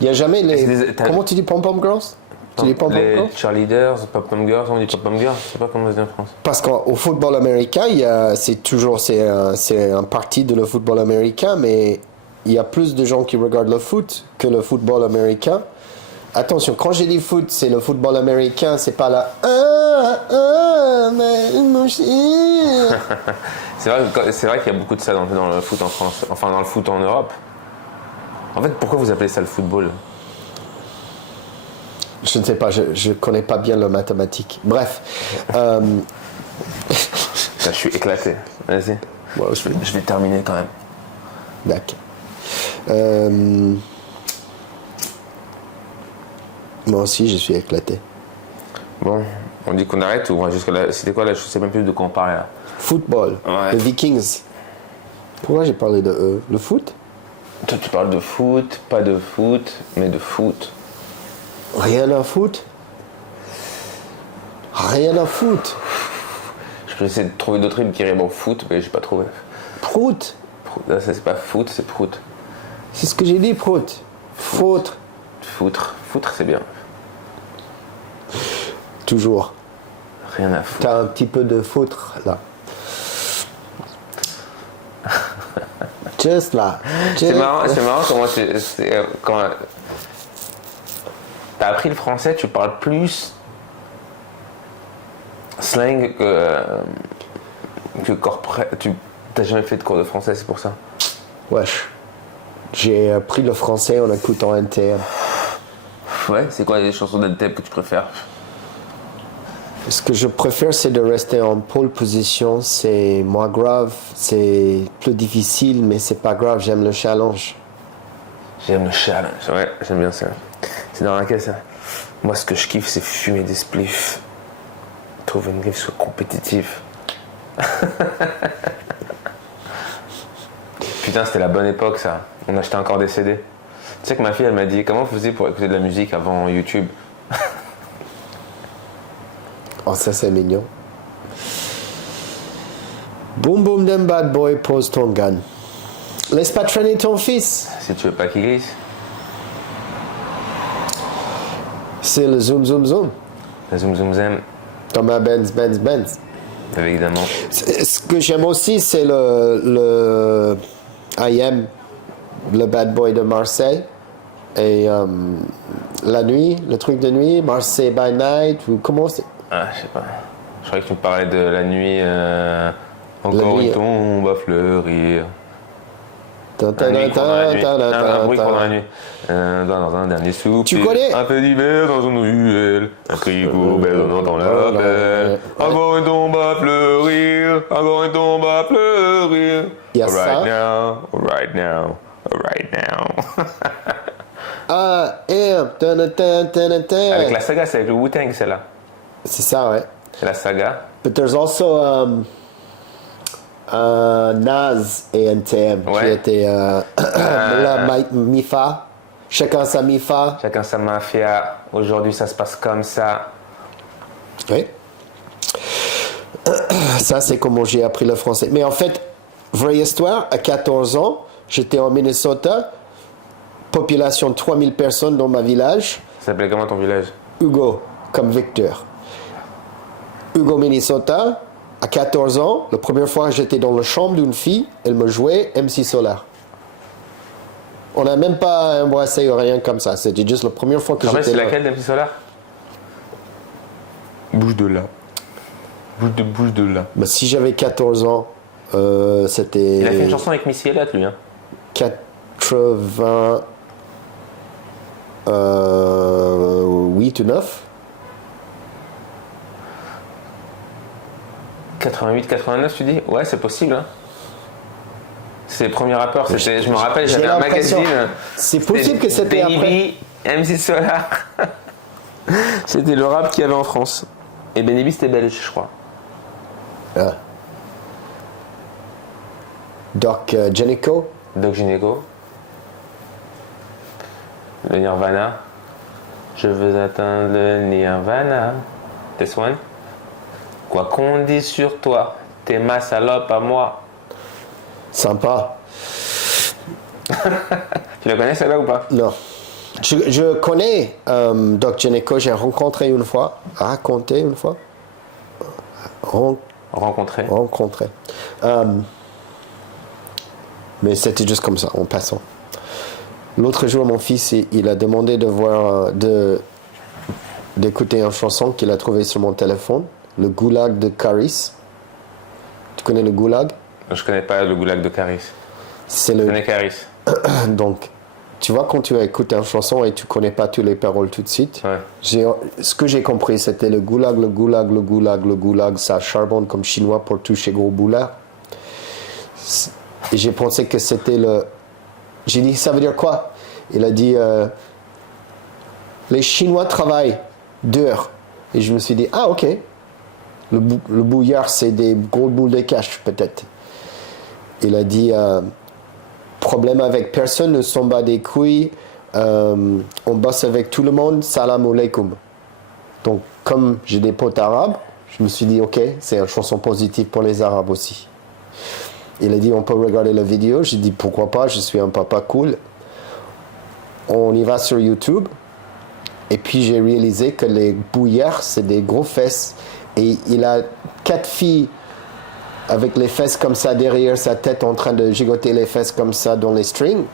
Il n'y a jamais les... Comment tu dis pom-pom girls? Tu dis pom-pom les girls? cheerleaders, pom-pom girls, on dit pom-pom girls, je sais pas comment on dit en France. Parce qu'au football américain, c'est un parti de le football américain, mais il y a plus de gens qui regardent le foot que le football américain. Attention, quand j'ai dit foot, c'est le football américain, c'est pas la c'est vrai qu'il y a beaucoup de ça dans le foot en France, enfin dans le foot en Europe. En fait, pourquoi vous appelez ça le football? Je ne sais pas, je connais pas bien le mathématique. Bref. Je suis éclaté. Vas-y. Ouais, Je vais terminer quand même. D'accord. Moi aussi, je suis éclaté. Bon, on dit qu'on arrête ou on va jusqu'à là? C'était quoi là? Je sais même plus de quoi on parlait là. Football. Ouais. Les Vikings. Pourquoi j'ai parlé de eux? Le foot? Toi, tu parles de foot, pas de foot, mais de foot. Rien à foutre. Rien à foutre. Je peux essayer de trouver d'autres rimes qui riment en foot, mais j'ai pas trouvé. Prout. Là, c'est pas foot, c'est prout. C'est ce que j'ai dit, prout. Foutre. Foutre, c'est bien. Toujours. Rien à foutre. T'as un petit peu de foutre, là. Just là. C'est marrant comment quand t'as appris le français, tu parles plus slang que corporate. T'as jamais fait de cours de français, c'est pour ça. Wesh. J'ai appris le français en écoutant NTM. Ouais, c'est quoi les chansons d'NTM que tu préfères? Ce que je préfère, c'est de rester en pole position. C'est moins grave, c'est plus difficile, mais c'est pas grave, j'aime le challenge. J'aime le challenge, ouais, j'aime bien ça. C'est dans laquelle ça? Moi, ce que je kiffe, c'est fumer des spliffs. Trouver une griffe soit compétitive. Putain, c'était la bonne époque, ça. On achetait encore des CD. Tu sais que ma fille, elle m'a dit, comment vous faisiez pour écouter de la musique avant YouTube? Oh, ça, c'est mignon. Boum boum d'un bad boy, pose ton gun. Laisse pas traîner ton fils. Si tu veux pas qu'il glisse. C'est le zoom zoom zoom. La zoom zoom zem, Dans ma Benz Benz Benz. évidemment. Ce que j'aime aussi, c'est le I Am, le bad boy de Marseille. Et la nuit, le truc de nuit, Marseille by night, ou comment c'est? Ah, je sais pas. Je croyais que tu me parlais de la nuit. Encore nuit, une tombe à fleurir. Ta, ta, Un bruit ta, pendant la nuit. ta, ta, Un bruit ta. pendant la nuit. Dans un dernier soupir. Tu connais? Un peu d'hiver dans une ruelle. Un cri belle, on entend l'appel. Encore une tombe à fleurir. Encore une tombe à fleurir. Il y a ça. Right now, right now, right now. I am. Ta, ta, ta, ta, ta. Avec la saga, c'est avec le Wu-Tang, celle-là. C'est ça, ouais. C'est la saga. But there's also Nas et NTM qui Ouais. étaient la Mifa. Chacun sa Mifa. Chacun sa mafia. Aujourd'hui, ça se passe comme ça. Oui. Ça, c'est comment j'ai appris le français. Mais en fait, vraie histoire, à 14 ans, j'étais en Minnesota, population de 3000 personnes dans ma village. Ça s'appelait comment ton village? Hugo, comme Victor. Hugo, Minnesota, à 14 ans, la première fois que j'étais dans la chambre d'une fille, elle me jouait MC Solar. On n'a même pas embrassé ou rien comme ça. C'était juste la première fois que En fait, j'étais c'est là. laquelle d'MC Solar? Bouge de là. Bouge de là. Mais si j'avais 14 ans, c'était... Il a fait une chanson avec Missy Elliott, lui. Hein. 80... 8 ou 9. 88, 89, tu dis? Ouais, c'est possible. Hein. C'est les premiers rappeurs. Je me rappelle, J'ai j'avais un l'impression- magazine. C'est possible que c'était Benny B, MC Solar. C'était le rap qu'il y avait en France. Et Benny B, c'était belge, je crois. Doc Gynéco. Doc Gynéco. Le Nirvana. Je veux atteindre le Nirvana. This one. Quoi qu'on dise sur toi, t'es ma salope à moi. Sympa. Tu la connais celle-là ou pas? Non. Je connais Doc Gynéco, j'ai raconté une fois. Rencontré. Mais c'était juste comme ça, en passant. L'autre jour, mon fils, il a demandé d'écouter une chanson qu'il a trouvée sur mon téléphone, le Goulag de Caris. Tu connais le Goulag? Je connais pas le Goulag de Caris. Je connais Caris. Donc, tu vois, quand tu écoutes une chanson et tu connais pas toutes les paroles tout de suite, ce que j'ai compris, c'était le Goulag, ça charbonne comme chinois pour toucher gros boulard. Et j'ai pensé que c'était le... J'ai dit, ça veut dire quoi? Il a dit, les Chinois travaillent dur. Et je me suis dit, ah ok. Le bouillard, c'est des gros boules de cash, peut-être. Il a dit, problème avec personne, ne sont pas des couilles, on bosse avec tout le monde, salam alaikum. Donc, comme j'ai des potes arabes, je me suis dit, ok, c'est une chanson positive pour les arabes aussi. Il a dit, on peut regarder la vidéo. J'ai dit, pourquoi pas, je suis un papa cool. On y va sur YouTube. Et puis, j'ai réalisé que les bouillards, c'est des gros fesses. Et il a 4 filles avec les fesses comme ça derrière sa tête en train de gigoter les fesses comme ça dans les strings.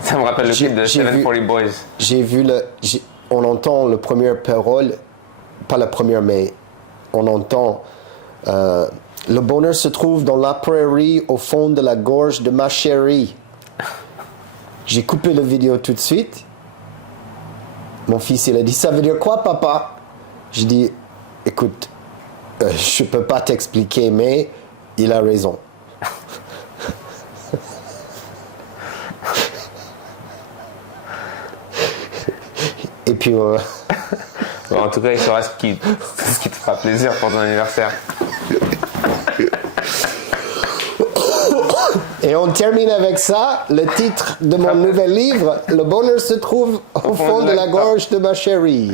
Ça me rappelle le clip de 740 Boys. On entend la première parole, pas la première, mais on entend... le bonheur se trouve dans la prairie, au fond de la gorge de ma chérie. J'ai coupé la vidéo tout de suite. Mon fils, il a dit, ça veut dire quoi, papa? J'ai dit, écoute, je peux pas t'expliquer, mais il a raison. Et puis... Bon, en tout cas, il saura ce qui te fera plaisir pour ton anniversaire. Et on termine avec ça, le titre de mon nouvel livre, Le bonheur se trouve au fond de la gorge de ma chérie.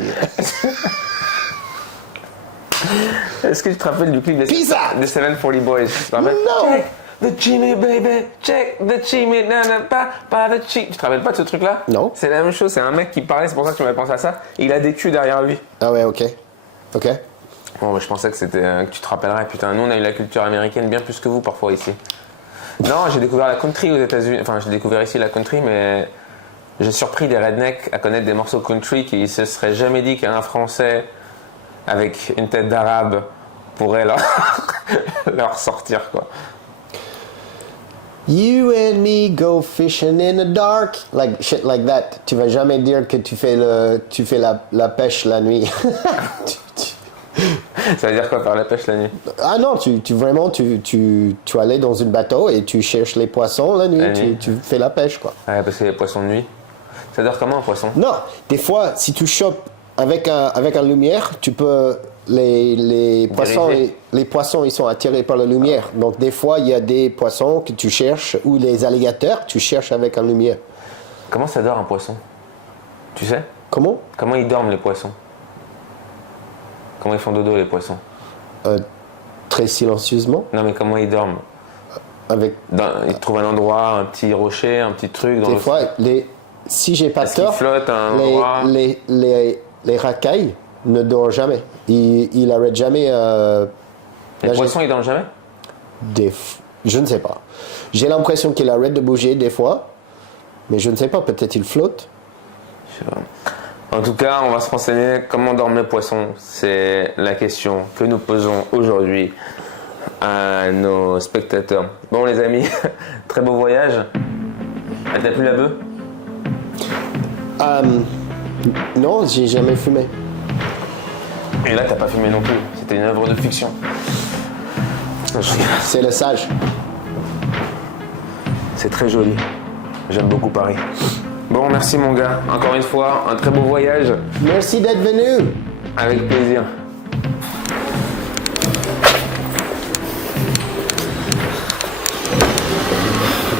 Est-ce que tu te rappelles du clip de 740 Boys? Non. Check the Jimmy baby, check the Jimmy, pas the cheek. Tu te rappelles pas de ce truc-là? Non. C'est la même chose, c'est un mec qui parlait, c'est pour ça que tu m'avais pensé à ça. Il a des culs derrière lui. Ah ouais, ok. Bon, je pensais que c'était que tu te rappellerais. Putain, nous on a eu la culture américaine bien plus que vous parfois ici. Non, j'ai découvert la country aux États-Unis. Enfin, j'ai découvert ici la country, mais j'ai surpris des rednecks à connaître des morceaux country qui se seraient jamais dit qu'un Français avec une tête d'arabe pourrait leur sortir, quoi. You and me go fishing in the dark, like shit like that. Tu vas jamais dire que tu fais la pêche la nuit. Ça veut dire quoi, faire la pêche la nuit? Ah non, tu allais dans un bateau et tu cherches les poissons la nuit, tu fais la pêche, quoi. Ouais, parce que les poissons de nuit. Ça veut dire comment un poisson? Non, des fois, si tu chopes avec un lumière, tu peux... Les poissons, ils sont attirés par la lumière. Donc, des fois, il y a des poissons que tu cherches, ou les alligators, tu cherches avec un lumière. Comment ça dort un poisson? Tu sais? Comment ils dorment, les poissons? Comment ils font dodo, les poissons? Très silencieusement. Non, mais comment ils dorment? Ils trouvent un endroit, un petit rocher, un petit truc. Des fois, si j'ai pas tort, flottent à un endroit. Les racailles ne dorment jamais. Ils n'arrêtent jamais. Les poissons, ils dorment jamais? Je ne sais pas. J'ai l'impression qu'ils arrêtent de bouger des fois, mais je ne sais pas. Peut-être ils flottent. Je sais pas. En tout cas, on va se renseigner comment dorment les poissons. C'est la question que nous posons aujourd'hui à nos spectateurs. Bon, les amis, très beau voyage. Elle t'a plu la bœuf? Non, j'ai jamais fumé. Et là, t'as pas fumé non plus. C'était une œuvre de fiction. C'est le sage. C'est très joli. J'aime beaucoup Paris. Bon, merci mon gars. Encore une fois, un très beau voyage. Merci d'être venu. Avec plaisir.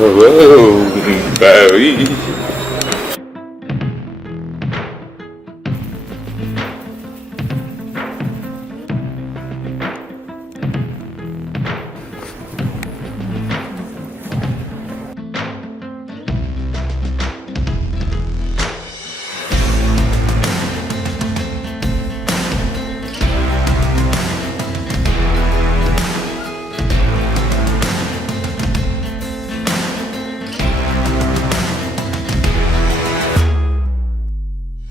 Oh, bah oui.